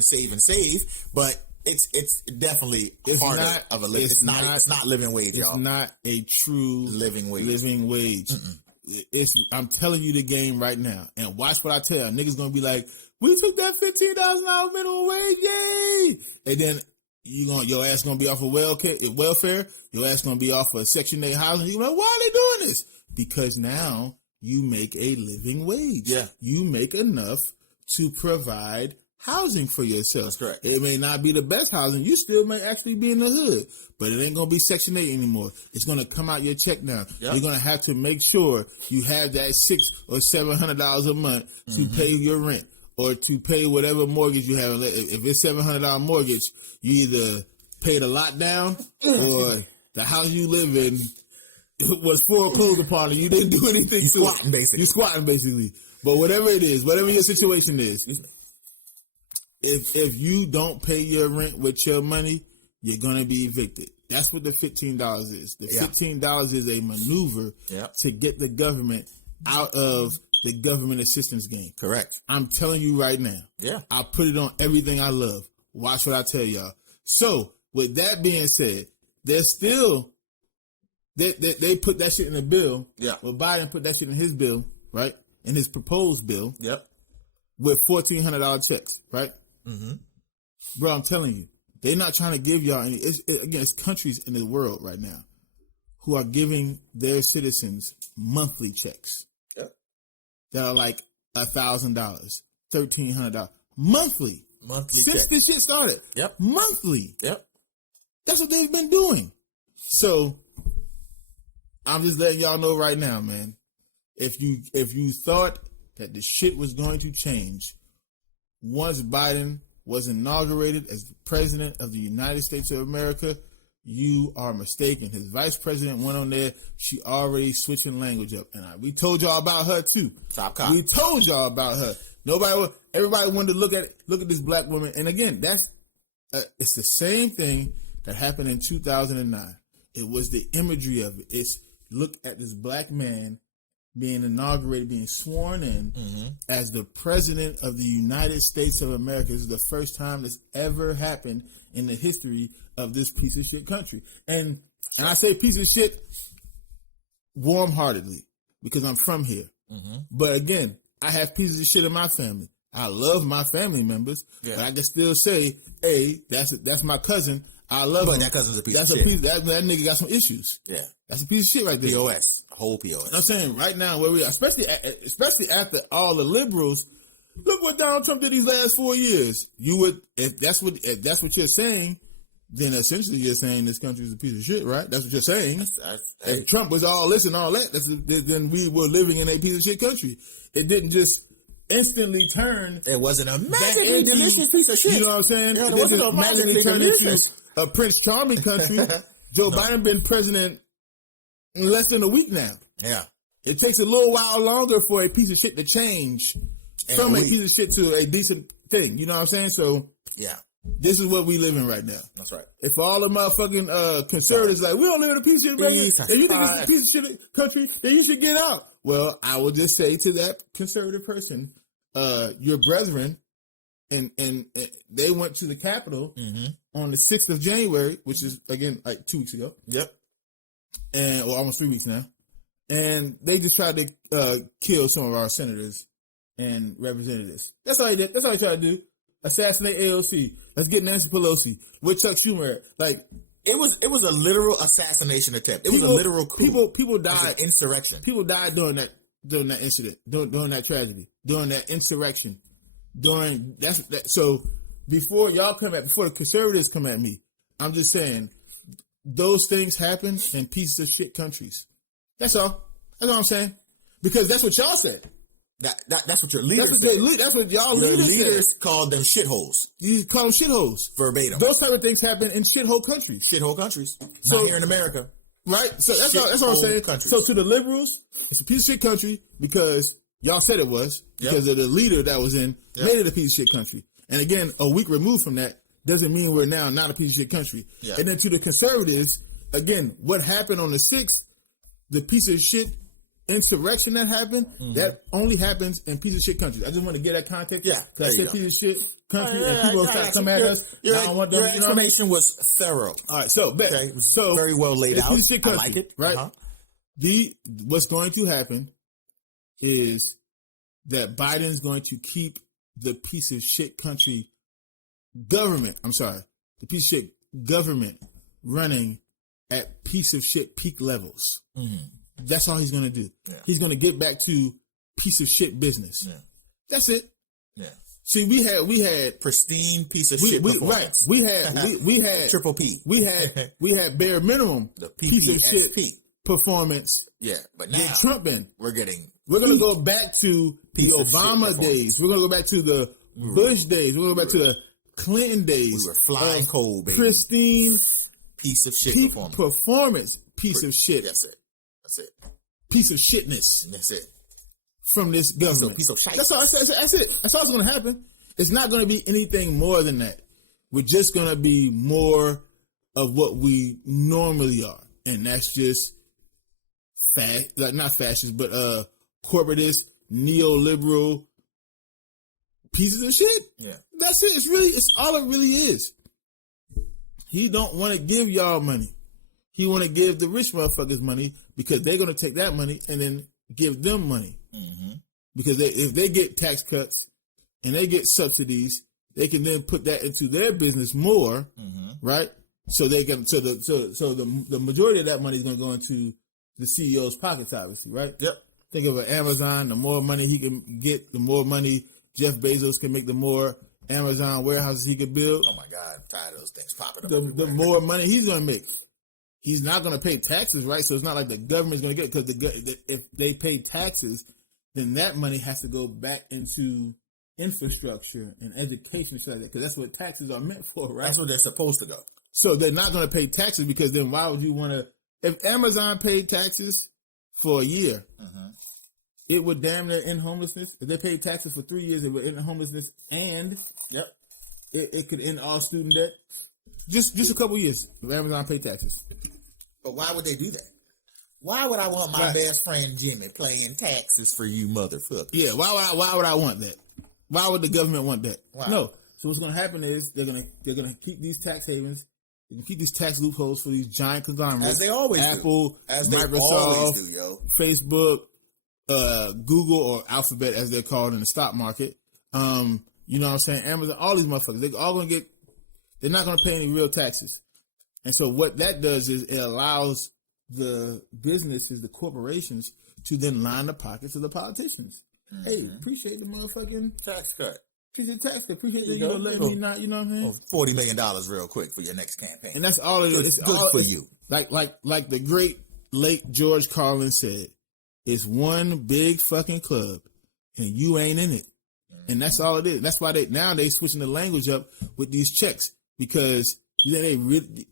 but it's definitely part of a living. It's not living wage, y'all. It's not a true living wage. I'm telling you the game right now, and watch what I tell you. Niggas gonna be like, we took that $15 an hour minimum wage, yay! And then your ass gonna be off of welfare. Your ass gonna be off of Section 8 housing. You like, why are they doing this? Because now you make a living wage. Yeah, you make enough to provide housing for yourself. That's correct. It may not be the best housing. You still may actually be in the hood, but it ain't going to be Section 8 anymore. It's going to come out your check now. Yep. You're going to have to make sure you have that $600 or $700 a month to pay your rent or to pay whatever mortgage you have. If it's $700 mortgage, you either pay the lot down or the house you live in was foreclosed upon and you didn't do anything. You're squatting basically. But whatever it is, whatever your situation is, if you don't pay your rent with your money, you're gonna be evicted. That's what the $15 is. The $15 is a maneuver to get the government out of the government assistance game. Correct. I'm telling you right now. Yeah. I put it on everything I love. Watch what I tell y'all. So with that being said, there's still they put that shit in the bill. Yeah. Well, Biden put that shit in his bill, right? In his proposed bill. Yep. With $1,400 checks, right? Mm-hmm. Bro, I'm telling you, they're not trying to give y'all any. It's countries in the world right now who are giving their citizens monthly checks that are like $1,000, $1,300 monthly. Since this shit started. Yep. Monthly. Yep. That's what they've been doing. So I'm just letting y'all know right now, man. If you thought that the shit was going to change once Biden was inaugurated as the president of the United States of America, you are mistaken. His vice president went on there. She already switching language up. And we told y'all about her too. Top cop. We told y'all about her. Everybody wanted to look at this black woman. And again, it's the same thing that happened in 2009. It was the imagery of it. It's look at this black man being inaugurated, being sworn in as the president of the United States of America. This is the first time this ever happened in the history of this piece of shit country. And I say piece of shit warm-heartedly because I'm from here. But again, I have pieces of shit in my family. I love my family members, but I can still say, hey, that's my cousin. I love him. That cousin's a piece of shit. That nigga got some issues. Yeah. That's a piece of shit right there. POS. Whole POS. You know what I'm saying? Right now, where we are, especially after all the liberals, look what Donald Trump did these last 4 years. If that's what you're saying, then essentially you're saying this country is a piece of shit, right? That's what you're saying. If Trump was all this and all that, then we were living in a piece of shit country. It didn't just instantly turn. It wasn't a magically delicious piece of shit. You know what I'm saying? Yeah, it wasn't a magically delicious. A Prince Charming country. Joe Biden been president in less than a week now. Yeah. It takes a little while longer for a piece of shit to change from a piece of shit to a decent thing. You know what I'm saying? So yeah, this is what we live in right now. That's right. If all the motherfucking conservatives like, we don't live in a piece of shit, and you think it's a piece of shit country, then you should get out. Well, I will just say to that conservative person, your brethren, and they went to the Capitol on the 6th of January, which is, again, like 2 weeks ago. Yep. Or almost 3 weeks now. And they just tried to kill some of our senators and representatives. That's all they did. That's all they tried to do. Assassinate AOC. Let's get Nancy Pelosi. With Chuck Schumer at. Like, it was a literal assassination attempt. It was a literal coup. People died. It was an insurrection. People died during that incident, during that tragedy, during that insurrection. So before y'all come before the conservatives come at me, I'm just saying, those things happen in pieces of shit countries. That's all. That's all I'm saying. Because that's what y'all said. That's what your leaders said. That's what y'all your leaders called them shitholes. You call them shitholes. Verbatim. Those type of things happen in shithole countries. Shithole countries. Not here in America. Right? So that's all I'm saying. Countries. So to the liberals, it's a piece of shit country because y'all said it was. Because of the leader that was in, made it a piece of shit country. And again, a week removed from that doesn't mean we're now not a piece of shit country. Yeah. And then to the conservatives, again, what happened on the 6th, the piece of shit insurrection that happened, that only happens in piece of shit countries. I just want to get that context. Yeah. Because I said piece of shit country and people start coming at us. Your explanation was thorough. All right. So, so very well laid out. Piece of shit country, I like it. Right? What's going to happen is that Biden's going to keep the piece of shit country government, the piece of shit government running at piece of shit peak levels. That's all he's going to do. Yeah. He's going to get back to piece of shit business. Yeah. That's it. Yeah. See, we had pristine piece of shit performance. Right. We had triple P. We had bare minimum the piece of shit performance. Yeah, but now Trump in. We're going to go back to the Obama days. We're going to go back to the Bush days. We're going to go back to the Clinton days. We were flying cold, baby. Pristine piece of shit performance. Piece of shit. That's it. Piece of shitness. That's it. From this government. Piece of shit. That's all. That's it. That's all that's going to happen. It's not going to be anything more than that. We're just going to be more of what we normally are, and that's just not fascist, but corporatist, neoliberal pieces of shit. Yeah, that's it. It's all it really is. He don't want to give y'all money. He want to give the rich motherfuckers money because they're going to take that money and then give them money. Because if they get tax cuts and they get subsidies, they can then put that into their business more, right? So they can. So the majority of that money is going to go into the CEO's pockets, obviously, right? Yep. Think of Amazon. The more money he can get, the more money Jeff Bezos can make. The more Amazon warehouses he could build. Oh my God, I'm tired of those things popping up. The more money he's going to make. He's not going to pay taxes, right? So it's not like the government's going to get it because if they pay taxes, then that money has to go back into infrastructure and education, because that's what taxes are meant for, right? That's where they're supposed to go. So they're not going to pay taxes because then why would you want to? If Amazon paid taxes for a year, it would damn near end homelessness. If they paid taxes for 3 years, it would end homelessness, and it could end all student debt. Just a couple years if Amazon paid taxes. But why would they do that? Why would I want my best friend Jimmy paying taxes for you motherfuckers? Yeah, why would I want that? Why would the government want that? Why? No. So what's going to happen is they're going to keep these tax havens, they can keep these tax loopholes for these giant conglomerates, as they always Apple, do. As Microsoft, they always do, yo. Facebook, Google, or Alphabet as they're called in the stock market. You know what I'm saying? Amazon, all these motherfuckers, they're all going to get. They're not going to pay any real taxes. And so what that does is it allows the businesses, the corporations, to then line the pockets of the politicians. Hey, appreciate the motherfucking tax cut. Appreciate the tax cut. Appreciate that you let me not, you know what I'm saying? $40 million real quick for your next campaign. And that's all it is. It's good all, for you. Like the great late George Carlin said, it's one big fucking club and you ain't in it. And that's all it is. That's why they switching the language up with these checks. Because they really,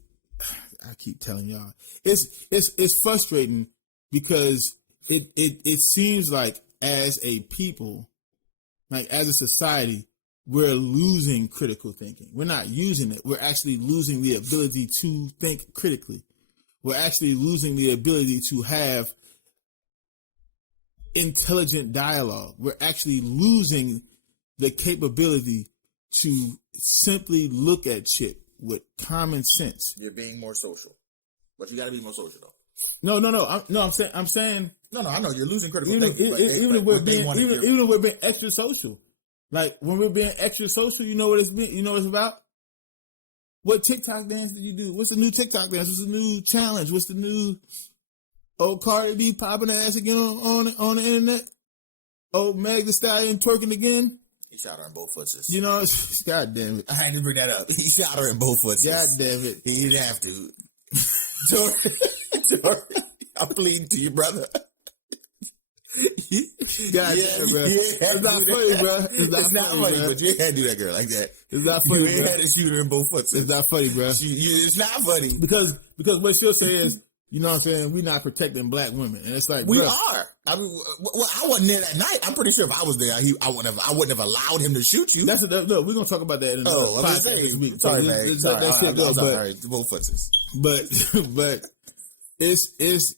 I keep telling y'all, it's frustrating because it seems like as a people, like as a society, we're losing critical thinking. We're not using it. We're actually losing the ability to think critically. We're actually losing the ability to have intelligent dialogue. We're actually losing the capability to simply look at shit with common sense. You're being more social, but you got to be more social though. No. I'm saying. No. I know you're losing critical thinking. Even if we're being extra social, like when we're being extra social, you know what it's been. You know what it's about. What TikTok dance did you do? What's the new TikTok dance? What's the new challenge? What's the new old Cardi B popping her ass again on the internet? Old Meg Thee Stallion twerking again. He shot her in both foots. You know, God damn it. I had to bring that up. He shot her in both foots. God damn it. He didn't have to. Jordan, I'm pleading to you, brother. God damn, bro. It's not funny, bro. It's not funny, but you ain't had to do that girl like that. It's not funny, You ain't had to shoot her in both foot. It's not funny, bro. It's not funny. Because what she'll say is, you know what I'm saying, we're not protecting black women. And it's like, we bro, are. I mean, well, I wasn't there that night. I'm pretty sure if I was there, I wouldn't have allowed him to shoot you. No, we're going to talk about that in another podcast this week. Sorry, man. Sorry. Both foots. But it's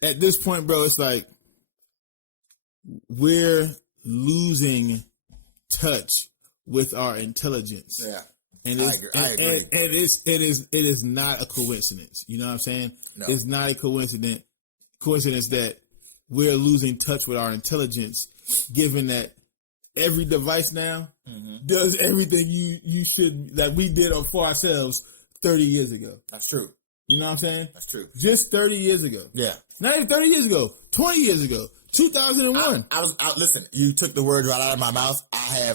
at this point, bro, it's like, we're losing touch with our intelligence. Yeah. And I agree. And it is not a coincidence. You know what I'm saying? No. It's not a coincidence that we're losing touch with our intelligence, given that every device now does everything you should that we did for ourselves 30 years ago. That's true. You know what I'm saying? That's true. Just 30 years ago. Yeah. Not even 30 years ago. 20 years ago. 2001. Listen, you took the words right out of my mouth. I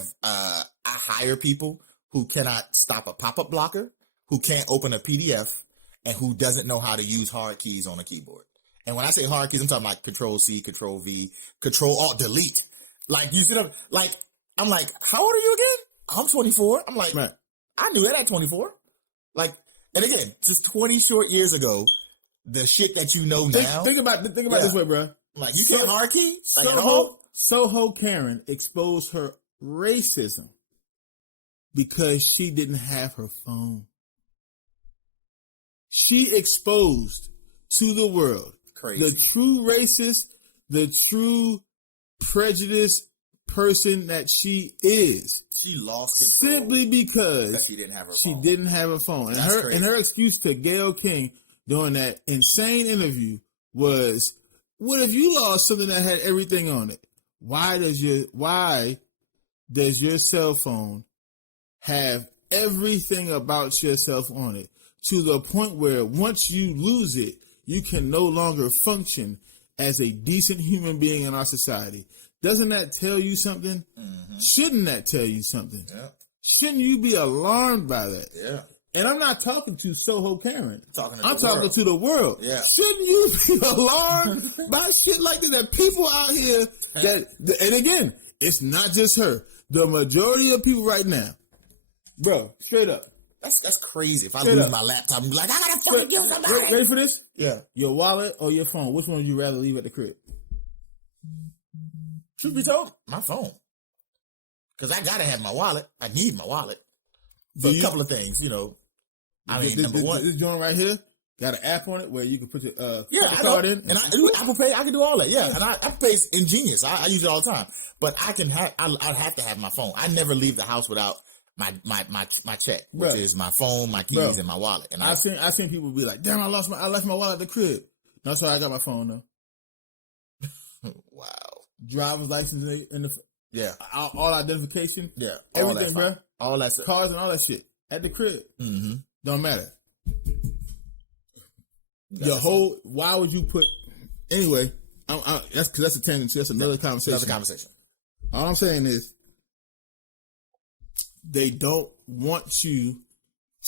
hire people who cannot stop a pop-up blocker, who can't open a PDF, and who doesn't know how to use hard keys on a keyboard. And when I say hard keys, I'm talking like Control-C, Control-V, Control-Alt-Delete. Like, you sit up, like, I'm like, how old are you again? I'm 24. I'm like, right. I knew that at 24. Like, and again, just 20 short years ago, the shit that you know now. Think about this way, bro. Like, you can't hard key? Like, Soho Karen exposed her racism because she didn't have her phone. She exposed to the world the true racist, the true prejudiced person that she is. She lost control simply because she didn't have her phone. She didn't have her phone. And her excuse to Gayle King during that insane interview was, what if you lost something that had everything on it? Why does your cell phone have everything about yourself on it, to the point where once you lose it, you can no longer function as a decent human being in our society? Doesn't that tell you something? Mm-hmm. Shouldn't that tell you something? Yeah. Shouldn't you be alarmed by that? Yeah. And I'm not talking to Soho Karen. I'm talking to the world. Yeah. Shouldn't you be alarmed by shit like this? That people out here and again, it's not just her. The majority of people right now, bro, straight up. That's crazy. If I lose my laptop, I'm like, I gotta fucking kill somebody. Ready for this? Yeah. Your wallet or your phone? Which one would you rather leave at the crib? Truth be told, my phone. Because I gotta have my wallet. I need my wallet. For a couple of things, you know. I mean, number one. This joint right here got an app on it where you can put your card in. And I do Apple Pay. I can do all that. Yeah. And Apple Pay is ingenious. I use it all the time. But I'd have to have my phone. I never leave the house without my check, which is my phone, my keys, and my wallet. And I've seen people be like, damn, I left my wallet at the crib. No, sorry, I got my phone though. Wow. Driver's license in the all identification. Yeah. Everything, bro. All that stuff. Cars and all that shit at the crib. Mm-hmm. Don't matter. Why would you put? Anyway, that's a tangent. That's another conversation. All I'm saying is, they don't want you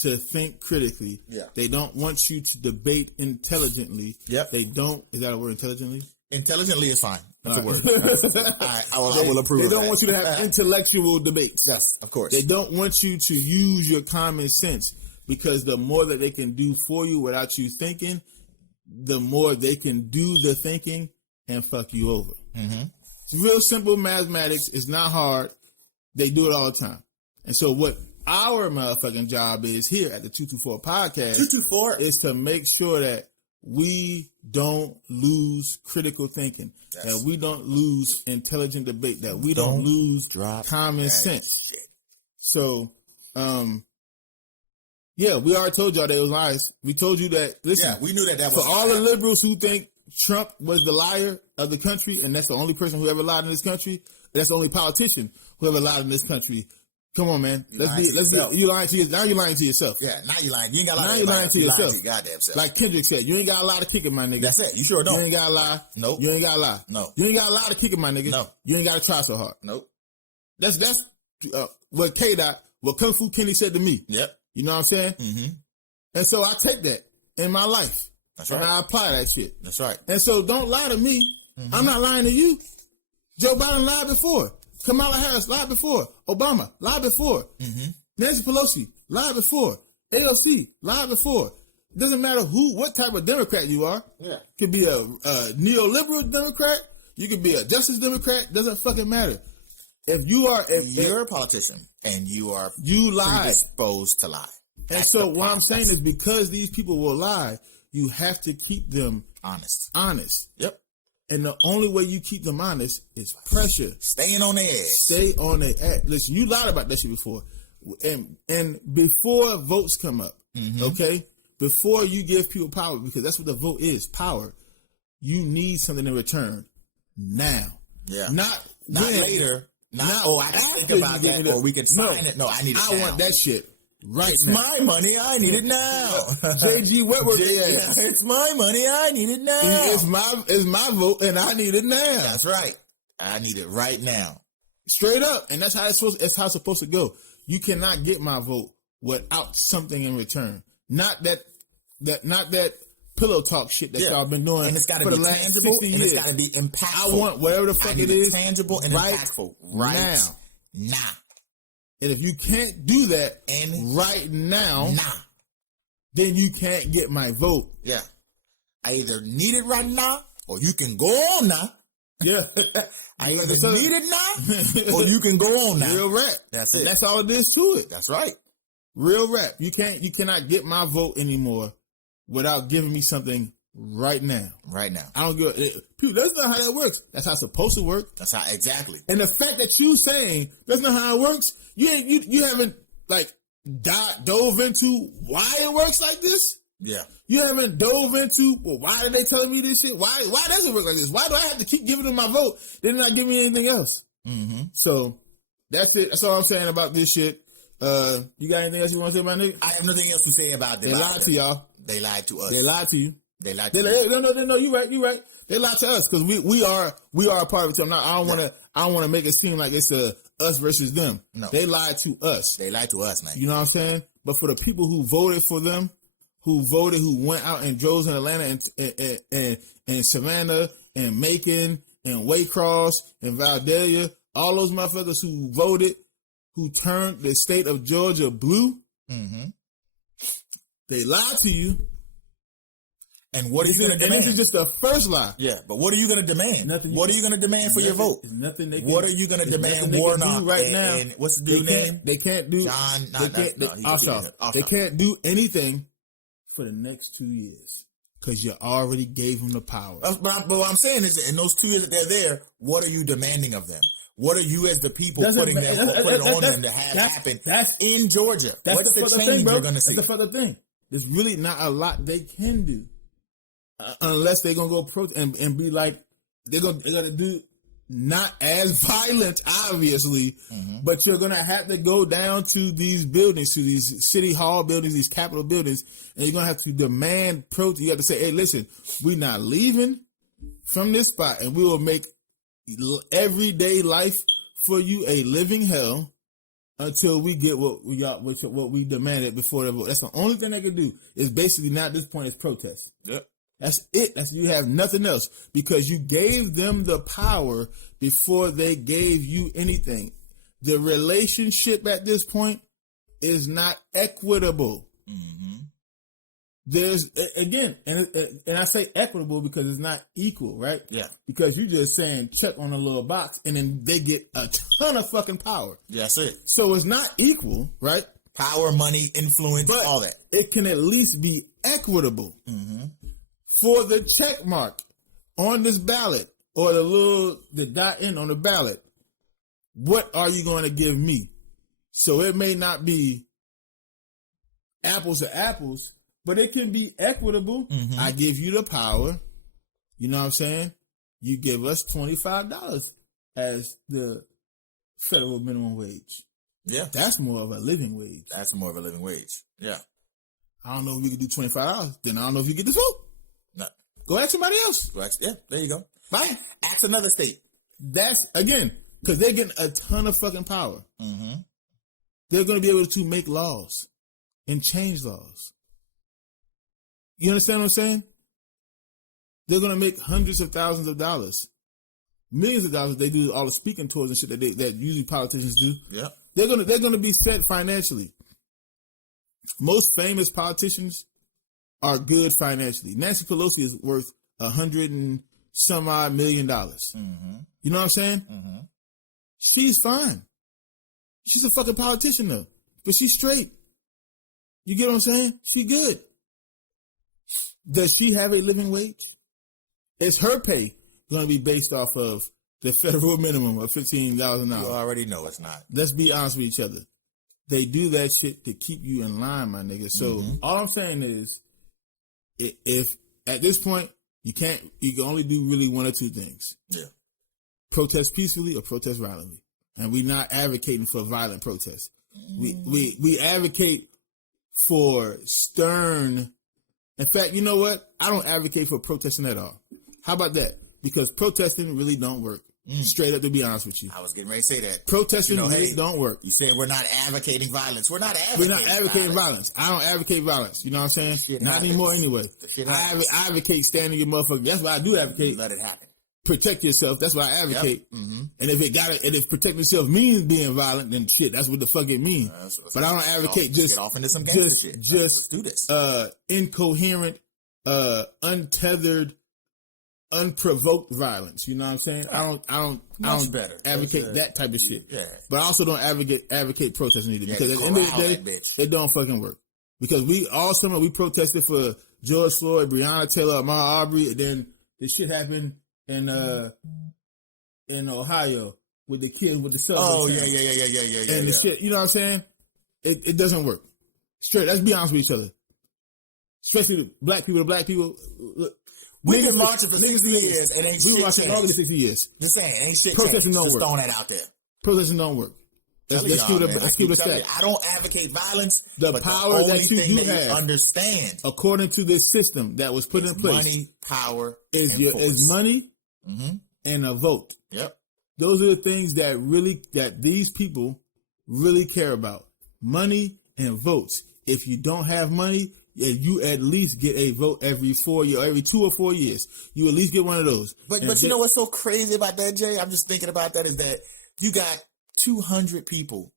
to think critically. Yeah. They don't want you to debate intelligently. Yep. They don't. Is that a word? Intelligently. Intelligently is fine. That's a word. I will approve. They don't want you to have intellectual debates. Yes, of course. They don't want you to use your common sense, because the more that they can do for you without you thinking, the more they can do the thinking and fuck you over. Mm-hmm. It's real simple mathematics. It's not hard. They do it all the time. And so what our motherfucking job is here at the 224 podcast 224 is to make sure that we don't lose critical thinking, that we don't lose intelligent debate, that we don't lose common sense. Shit. So, we already told y'all that was lies. We told you that. Listen, we knew that was for all the liberals who think Trump was the liar of the country, and that's the only person who ever lied in this country. That's the only politician who ever lied in this country. Come on, man. Let's be. You lying to yourself. Now you're lying to yourself. Yeah, now you're lying. You ain't got a lot. Now you're lying to yourself. Your goddamn self. Like Kendrick said, you ain't got a lot of kicking, my nigga. That's it. You sure don't. You ain't got to lie. Nope. You ain't got to lie. No. You ain't got a lot of kicking, my nigga. No. You ain't got to try so hard. Nope. That's what what Kung Fu Kenny said to me. Yep. You know what I'm saying? Mm-hmm. And so I take that in my life. That's right. And I apply that shit. That's right. And so don't lie to me. Mm-hmm. I'm not lying to you. Joe Biden lied before. Kamala Harris lied before. Obama lied before. Mm-hmm. Nancy Pelosi lied before. AOC lied before. It doesn't matter what type of Democrat you are. Yeah. Could be a neoliberal Democrat. You could be a Justice Democrat. Doesn't fucking matter. If you're a politician and you lied, predisposed to lie. And so what I'm saying is because these people will lie, you have to keep them honest. Yep. And the only way you keep them honest is pressure. Staying on the edge. Stay on the edge. Listen, you lied about that shit before. And before votes come up, okay? Before you give people power, because that's what the vote is, power, you need something in return now. Yeah. Not later. I can think about that, or we can sign it. No, I need it now. I want that shit right it's now. It's my money. I need it now. J.G. Wentworth. It's my money. I need it now. It's my vote, and I need it now. That's right. I need it right now. Straight up, and that's how it's supposed to go. You cannot get my vote without something in return. Not that pillow talk shit that y'all been doing, and it's got to be tangible, and it's got to be impactful. I want whatever the fuck it is, tangible and impactful right now. And if you can't do that right now, then you can't get my vote. Yeah, I either need it right now, or you can go on now. Yeah, I either need it now, or you can go on now. Real rap. That's it. That's all it is to it. That's right. Real rap. You cannot get my vote anymore without giving me something right now. Right now. I don't give people, that's not how that works. That's how it's supposed to work. That's how exactly. And the fact that you saying that's not how it works, you haven't like dove into why it works like this. Yeah. You haven't dove into why are they telling me this shit? Why does it work like this? Why do I have to keep giving them my vote? They're not giving me anything else. Mm-hmm. So that's it. That's all I'm saying about this shit. You got anything else you want to say about nigga? I have nothing else to say about them. They lied to y'all. They lied to us. They lied to you. They lied to you. No. You right. They lied to us because we are a part of it. I don't want to make it seem like it's us versus them. No, they lied to us. They lied to us, man. You know what I'm saying? But for the people who voted for them, who went out and drove in Atlanta and Savannah and Macon and Waycross and Valdelia, all those motherfuckers who voted, who turned the state of Georgia blue, they lied to you. And what are you going to demand? And this is just the first lie. Yeah, but what are you going to demand? What are you going to demand for your vote? Nothing they can, what are you going to demand Warnock right now? And what's the dude's name? They can't do John. They can't do anything for the next 2 years because you already gave them the power. But what I'm saying is, in those 2 years that they're there, what are you demanding of them? What are you as the people putting on them to have happen in Georgia? What's the change you're going to see? That's the further thing. There's really not a lot they can do. Unless they're gonna go and be like they're gonna do not as violent, obviously, but you're gonna have to go down to these buildings, to these city hall buildings, these capitol buildings, and you're gonna have to demand protest. You have to say, "Hey, listen, we're not leaving from this spot, and we will make everyday life for you a living hell until we get what we demanded before the vote." That's the only thing they can do. Is basically now at this point is protest. Yep. That's it. You have nothing else because you gave them the power before they gave you anything. The relationship at this point is not equitable. There's again, and I say equitable because it's not equal, right? Yeah. Because you're just saying check on a little box, and then they get a ton of fucking power. Yeah, that's it. So it's not equal, right? Power, money, influence, but all that. It can at least be equitable. For the check mark on this ballot or the dot in on the ballot, what are you going to give me? So it may not be apples to apples, but it can be equitable. I give you the power. You know what I'm saying? You give us $25 as the federal minimum wage. Yeah. That's more of a living wage. That's more of a living wage. Yeah. I don't know if we can do $25. Then I don't know if you get this vote. No. Go ask somebody else. Yeah, there you go. Fine. Ask another state. That's, again, because they're getting a ton of fucking power. They're going to be able to make laws and change laws. You understand what I'm saying? they're going to make hundreds of thousands of dollars, millions of dollars. They do all the speaking tours and shit that usually politicians do. Yeah, they're gonna be set financially. Most famous politicians are good financially. Nancy Pelosi is worth $100 and some odd $million. Mm-hmm. You know what I'm saying? Mm-hmm. She's fine. She's a fucking politician though, but she's straight. You get what I'm saying? She good. Does she have a living wage? Is her pay going to be based off of the federal minimum of $15 an hour? You already know it's not. Let's be honest with each other. They do that shit to keep you in line, my nigga. So all I'm saying is, if at this point you can only do really one or two things. Yeah. Protest peacefully or protest violently. And we're not advocating for violent protests. We advocate for stern. In fact, you know what? I don't advocate for protesting at all. How about that? Because protesting really don't work. Straight up, to be honest with you. I was getting ready to say that. Protesting really don't work. You said we're not advocating violence. We're not advocating violence. I don't advocate violence. You know what I'm saying? Not anymore anyway. I advocate standing your motherfucker. That's what I do advocate. Let it happen. Protect yourself. That's what I advocate. Yep. Mm-hmm. And if protecting yourself means being violent, then shit, that's what the fuck it means. But I don't advocate get off into some gangster shit. Let's do this. Incoherent, untethered, unprovoked violence. You know what I'm saying? I don't advocate that type of shit. Yeah. But I also don't advocate protesting either, because at the end of the day, it don't fucking work. Because all summer we protested for George Floyd, Breonna Taylor, Ahmaud Arbery, and then this shit happened in Ohio with the kids with the subway. Oh yeah. And the shit, you know what I'm saying? It doesn't work. Straight. Let's be honest with each other. Especially the black people. Look, we've been marching for 60 years and ain't shit. We marching longer than 60 years. Just saying, ain't shit. Protesting don't work. Just throwing that out there. Protesting don't work. Let's keep it a I don't advocate violence. The power that you do have, understand, according to this system that was put in place, money, power, is money and a vote. Yep. Those are the things that these people really care about: money and votes. If you don't have money, you at least get a vote every 4 years, every 2 or 4 years. You at least get one of those. But you know what's so crazy about that, Jay? I'm just thinking about that is that you got 200 people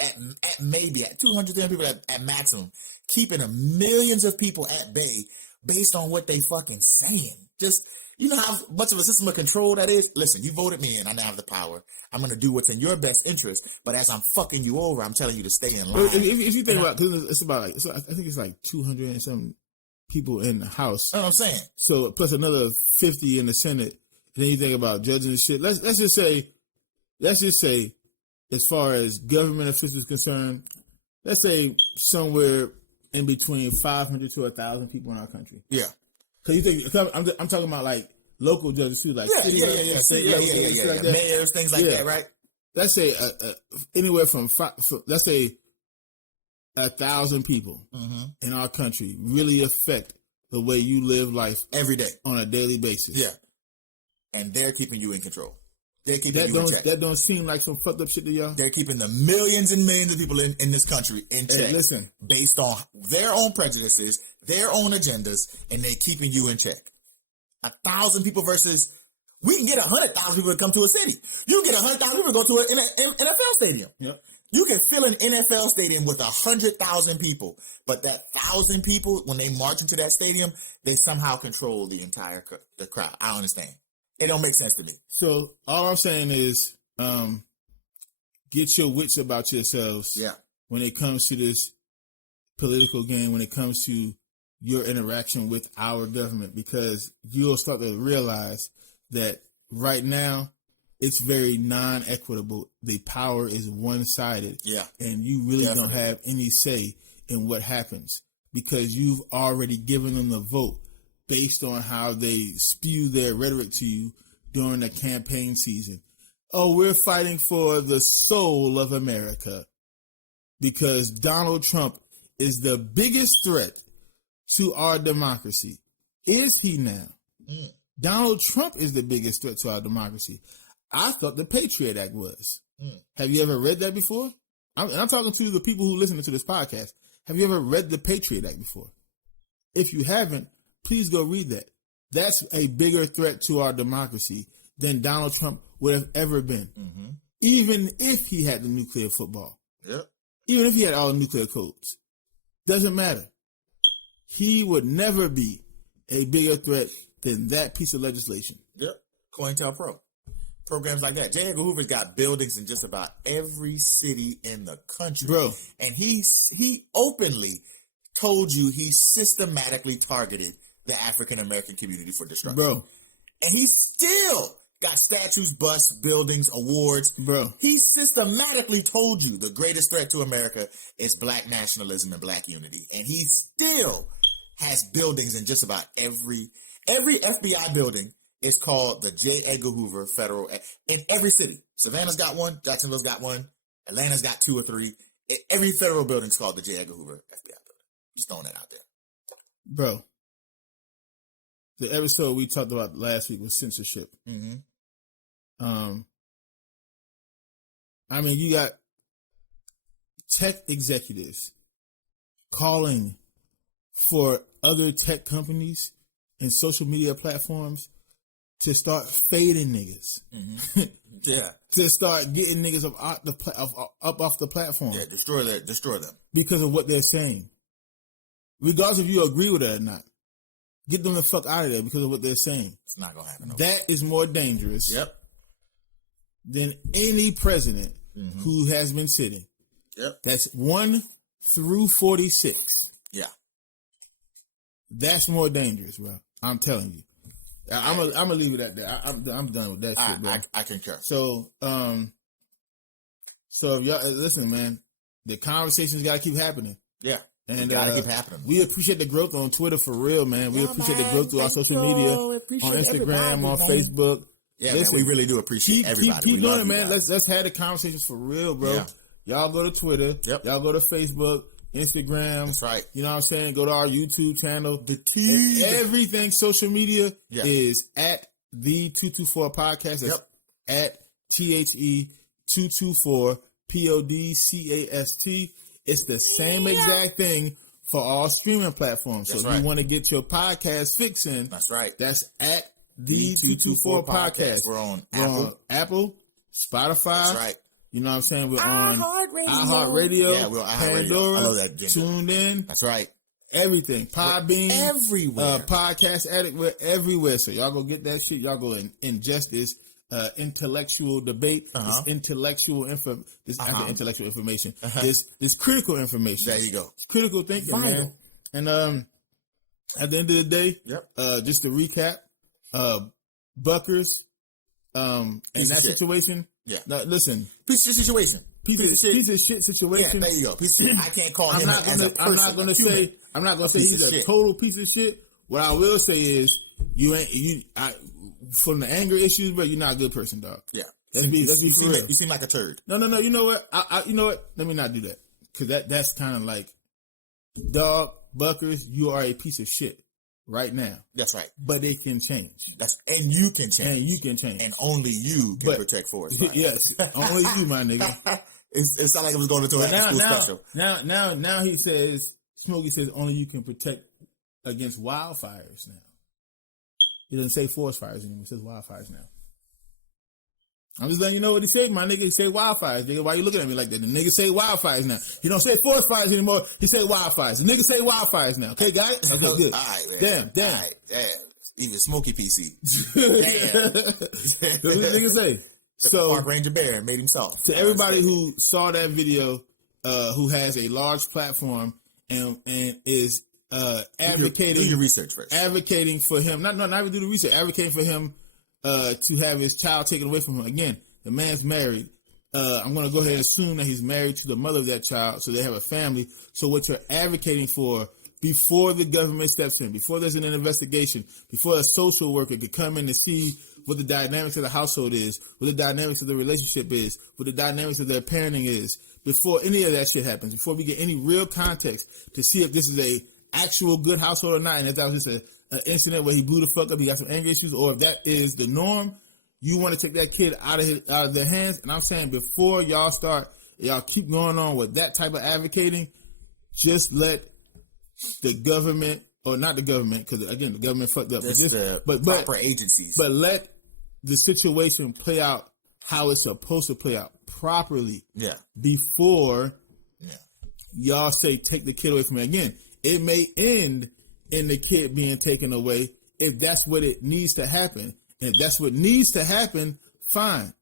at 200 people at maximum, keeping millions of people at bay based on what they fucking saying. Just, you know how much of a system of control that is? Listen, you voted me in. I now have the power. I'm going to do what's in your best interest. But as I'm fucking you over, I'm telling you to stay in line. If you think about it, because it's about I think it's like 200 and some people in the House. That's what I'm saying. So plus another 50 in the Senate. And then you think about judges and shit. Let's just say, as far as government officials is concerned, let's say somewhere in between 500 to 1,000 people in our country. Yeah. Because you think I'm talking about like local judges too, like mayors, things like that, right? Let's say anywhere from let's say 1,000 people in our country really affect the way you live life every day on a daily basis. Yeah, and they're keeping you in control. They're keeping you in check. That don't seem like some fucked up shit to y'all? They're keeping the millions and millions of people in this country in check. Listen, based on their own prejudices, their own agendas, and they're keeping you in check. 1,000 people versus, we can get 100,000 people to come to a city. You can get 100,000 people to go to an NFL stadium. Yep. You can fill an NFL stadium with 100,000 people, but that 1,000 people, when they march into that stadium, they somehow control the entire the crowd. I don't understand. It don't make sense to me. So all I'm saying is, get your wits about yourselves. Yeah. When it comes to this political game, when it comes to your interaction with our government, because you'll start to realize that right now it's very non-equitable. The power is one-sided. Yeah. And you really don't have any say in what happens, because you've already given them the vote based on how they spew their rhetoric to you during the campaign season. Oh, we're fighting for the soul of America because Donald Trump is the biggest threat to our democracy. Is he now? Donald Trump is the biggest threat to our democracy. I thought the Patriot Act was. Have you ever read that before? I'm talking to the people who listen to this podcast. Have you ever read the Patriot Act before? If you haven't, please go read that. That's a bigger threat to our democracy than Donald Trump would have ever been. Mm-hmm. Even if he had the nuclear football. Yep. Even if he had all the nuclear codes. Doesn't matter. He would never be a bigger threat than that piece of legislation. Yep. COINTELPRO. Programs like that. J. Edgar Hoover's got buildings in just about every city in the country. Bro. And he openly told you he systematically targeted the African American community for destruction. Bro. And he still got statues, busts, buildings, awards. Bro. He systematically told you the greatest threat to America is black nationalism and black unity. And he still has buildings in just about every FBI building. It's called the J. Edgar Hoover Federal in every city. Savannah's got one. Jacksonville's got one. Atlanta's got 2 or 3. Every federal building's called the J. Edgar Hoover FBI building. Just throwing that out there. Bro. The episode we talked about last week was censorship. Mm-hmm. I mean, you got tech executives calling for other tech companies and social media platforms to start fading niggas. Mm-hmm. Yeah. To start getting niggas up off the platform. Yeah, destroy them. Because of what they're saying. Regardless if you agree with it or not. Get them the fuck out of there because of what they're saying. It's not going to happen. That is more dangerous. Yep. Than any president who has been sitting. Yep. That's 1 through 46. Yeah. That's more dangerous, bro. I'm telling you. I'm gonna leave it at that. I'm done with that shit, bro. I concur. So if y'all listen, man, the conversations got to keep happening. Yeah. And gotta keep happening. We appreciate the growth on Twitter for real, man. We appreciate the growth through our social media, on Instagram, on Facebook. Yeah, listen, man, we really do appreciate everybody. Keep doing it, man. Let's have the conversations for real, bro. Yeah. Y'all go to Twitter. Yep. Y'all go to Facebook, Instagram. That's right. You know what I'm saying? Go to our YouTube channel. Everything social media is at the 224 podcast. That's at THE224 PODCAST. It's the same exact thing for all streaming platforms. So if you want to get your podcast fixing, that's right. That's at the 224 podcast. We're on Apple, Spotify. That's right. You know what I'm saying? We're on iHeartRadio. Yeah, we're on Pandora. I love that jingle. Tuned in. That's right. Everything. Podbean. Everywhere. Podcast Addict. We're everywhere. So y'all go get that shit. Y'all go and ingest this intellectual debate. This intellectual intellectual information. This critical information. There you go. It's critical thinking, man. And at the end of the day, just to recap, Buckkerz, and that situation. Yeah. No, listen. Piece of situation. Piece of shit situation. Yeah, there you go. I can't call him as a person. I'm not gonna say he's a total piece of shit. What I will say is from the anger issues, but you're not a good person, dog. Yeah. Let's be for real. You seem like a turd. No. You know what? You know what? Let me not do that. Cause that's kind of like, dog, Buckkerz, you are a piece of shit right now. That's right. But it can change. And you can change. And only you can protect forest fires. Yes. Only you, my nigga. It sounded like it was going into a school special. Now he says, Smokey says only you can protect against wildfires now. He doesn't say forest fires anymore. He says wildfires now. I'm just letting you know what he said, my nigga. He said wildfires, nigga. Why you looking at me like that? The nigga say wildfires now. He don't say forest fires anymore. He say wildfires. The nigga say wildfires now. Okay, got it? Okay, good. All right, man. Damn. All right, even Smokey PC. Damn. That's what the nigga say. So Park Ranger Bear made himself. To everybody who saw that video, who has a large platform and is advocating. Do your research first. Advocating for him. Not even do the research. Advocating for him to have his child taken away from him. Again, the man's married. I'm going to go ahead and assume that he's married to the mother of that child, so they have a family. So what you're advocating for, before the government steps in, before there's an investigation, before a social worker could come in and see what the dynamics of the household is, what the dynamics of the relationship is, what the dynamics of their parenting is, before any of that shit happens, before we get any real context to see if this is a actual good household or not, and if that was just an incident where he blew the fuck up, he got some anger issues, or if that is the norm, you want to take that kid out of their hands. And I'm saying, before y'all keep going on with that type of advocating, just let the government or not the government, because again, the government fucked up. But proper agencies. But let the situation play out how it's supposed to play out properly. Yeah. Before y'all say take the kid away from me. Again, it may end in the kid being taken away if that's what it needs to happen. And if that's what needs to happen, fine.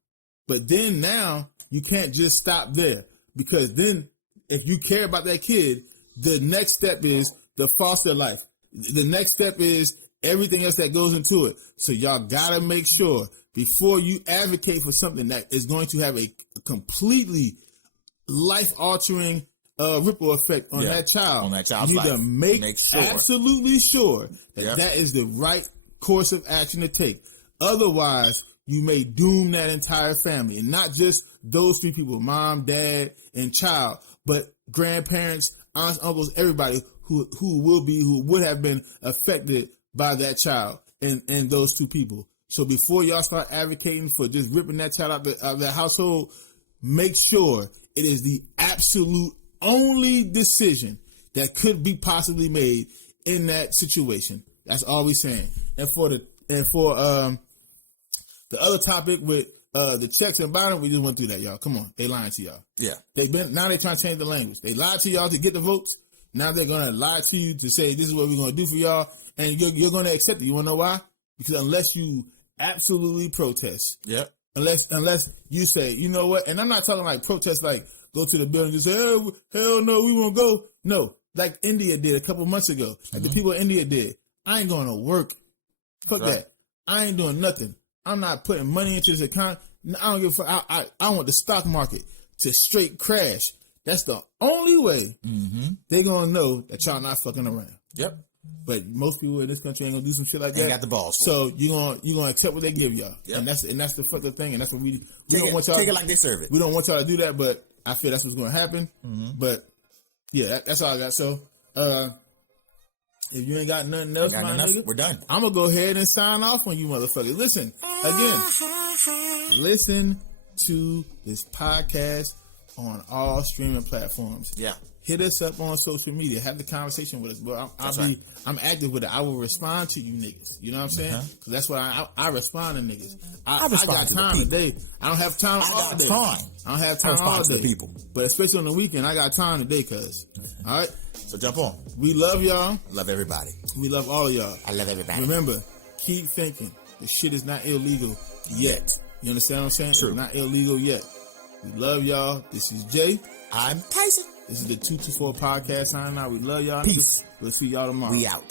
But then now you can't just stop there, because then if you care about that kid, the next step is the foster life. The next step is everything else that goes into it. So y'all gotta make sure before you advocate for something that is going to have a completely life-altering ripple effect on that child. On that child's you life. need to make absolutely sure that that is the right course of action to take. Otherwise, you may doom that entire family, and not just those three people, mom, dad, and child, but grandparents, aunts, uncles, everybody who would have been affected by that child and those two people. So before y'all start advocating for just ripping that child out of the household, make sure it is the absolute only decision that could be possibly made in that situation. That's all we're saying. And for the other topic with the checks and balance, we just went through that, y'all. Come on, they lying to y'all. Yeah, now they trying to change the language. They lied to y'all to get the votes. Now they're gonna lie to you to say this is what we're gonna do for y'all, and you're gonna accept it. You wanna know why? Because unless you absolutely protest, unless you say, you know what, and I'm not talking like protest like go to the building and say, oh, hell no, we won't go. No, like India did a couple months ago, like the people in India did. I ain't going to work. Fuck that. I ain't doing nothing. I'm not putting money into this account. I don't give a fuck. I want the stock market to straight crash. That's the only way they're going to know that y'all not fucking around. Yep. But most people in this country ain't gonna do some shit like that. Ain't got the balls. So you gonna accept what they give y'all, and that's the fucked up thing, and that's what we don't want y'all take it like they serve it. We don't want y'all to do that, but I feel that's what's gonna happen. But yeah, that's all I got. So if you ain't got nothing else, nigga, we're done. I'm gonna go ahead and sign off on you, motherfuckers. Listen again. Listen to this podcast on all streaming platforms. Yeah. Hit us up on social media. Have the conversation with us, bro. I'm active with it. I will respond to you niggas. You know what I'm saying? Because that's what I respond to niggas. I got time today. I don't have time all day. I don't have time all day. People. But especially on the weekend, I got time today, cuz. All right? So jump on. We love y'all. Love everybody. We love all of y'all. I love everybody. Remember, keep thinking. The shit is not illegal yet. You understand what I'm saying? True. It's not illegal yet. We love y'all. This is Jay. I'm Tyson. This is the 224 podcast signing out. We love y'all. Peace. We'll see y'all tomorrow. We out.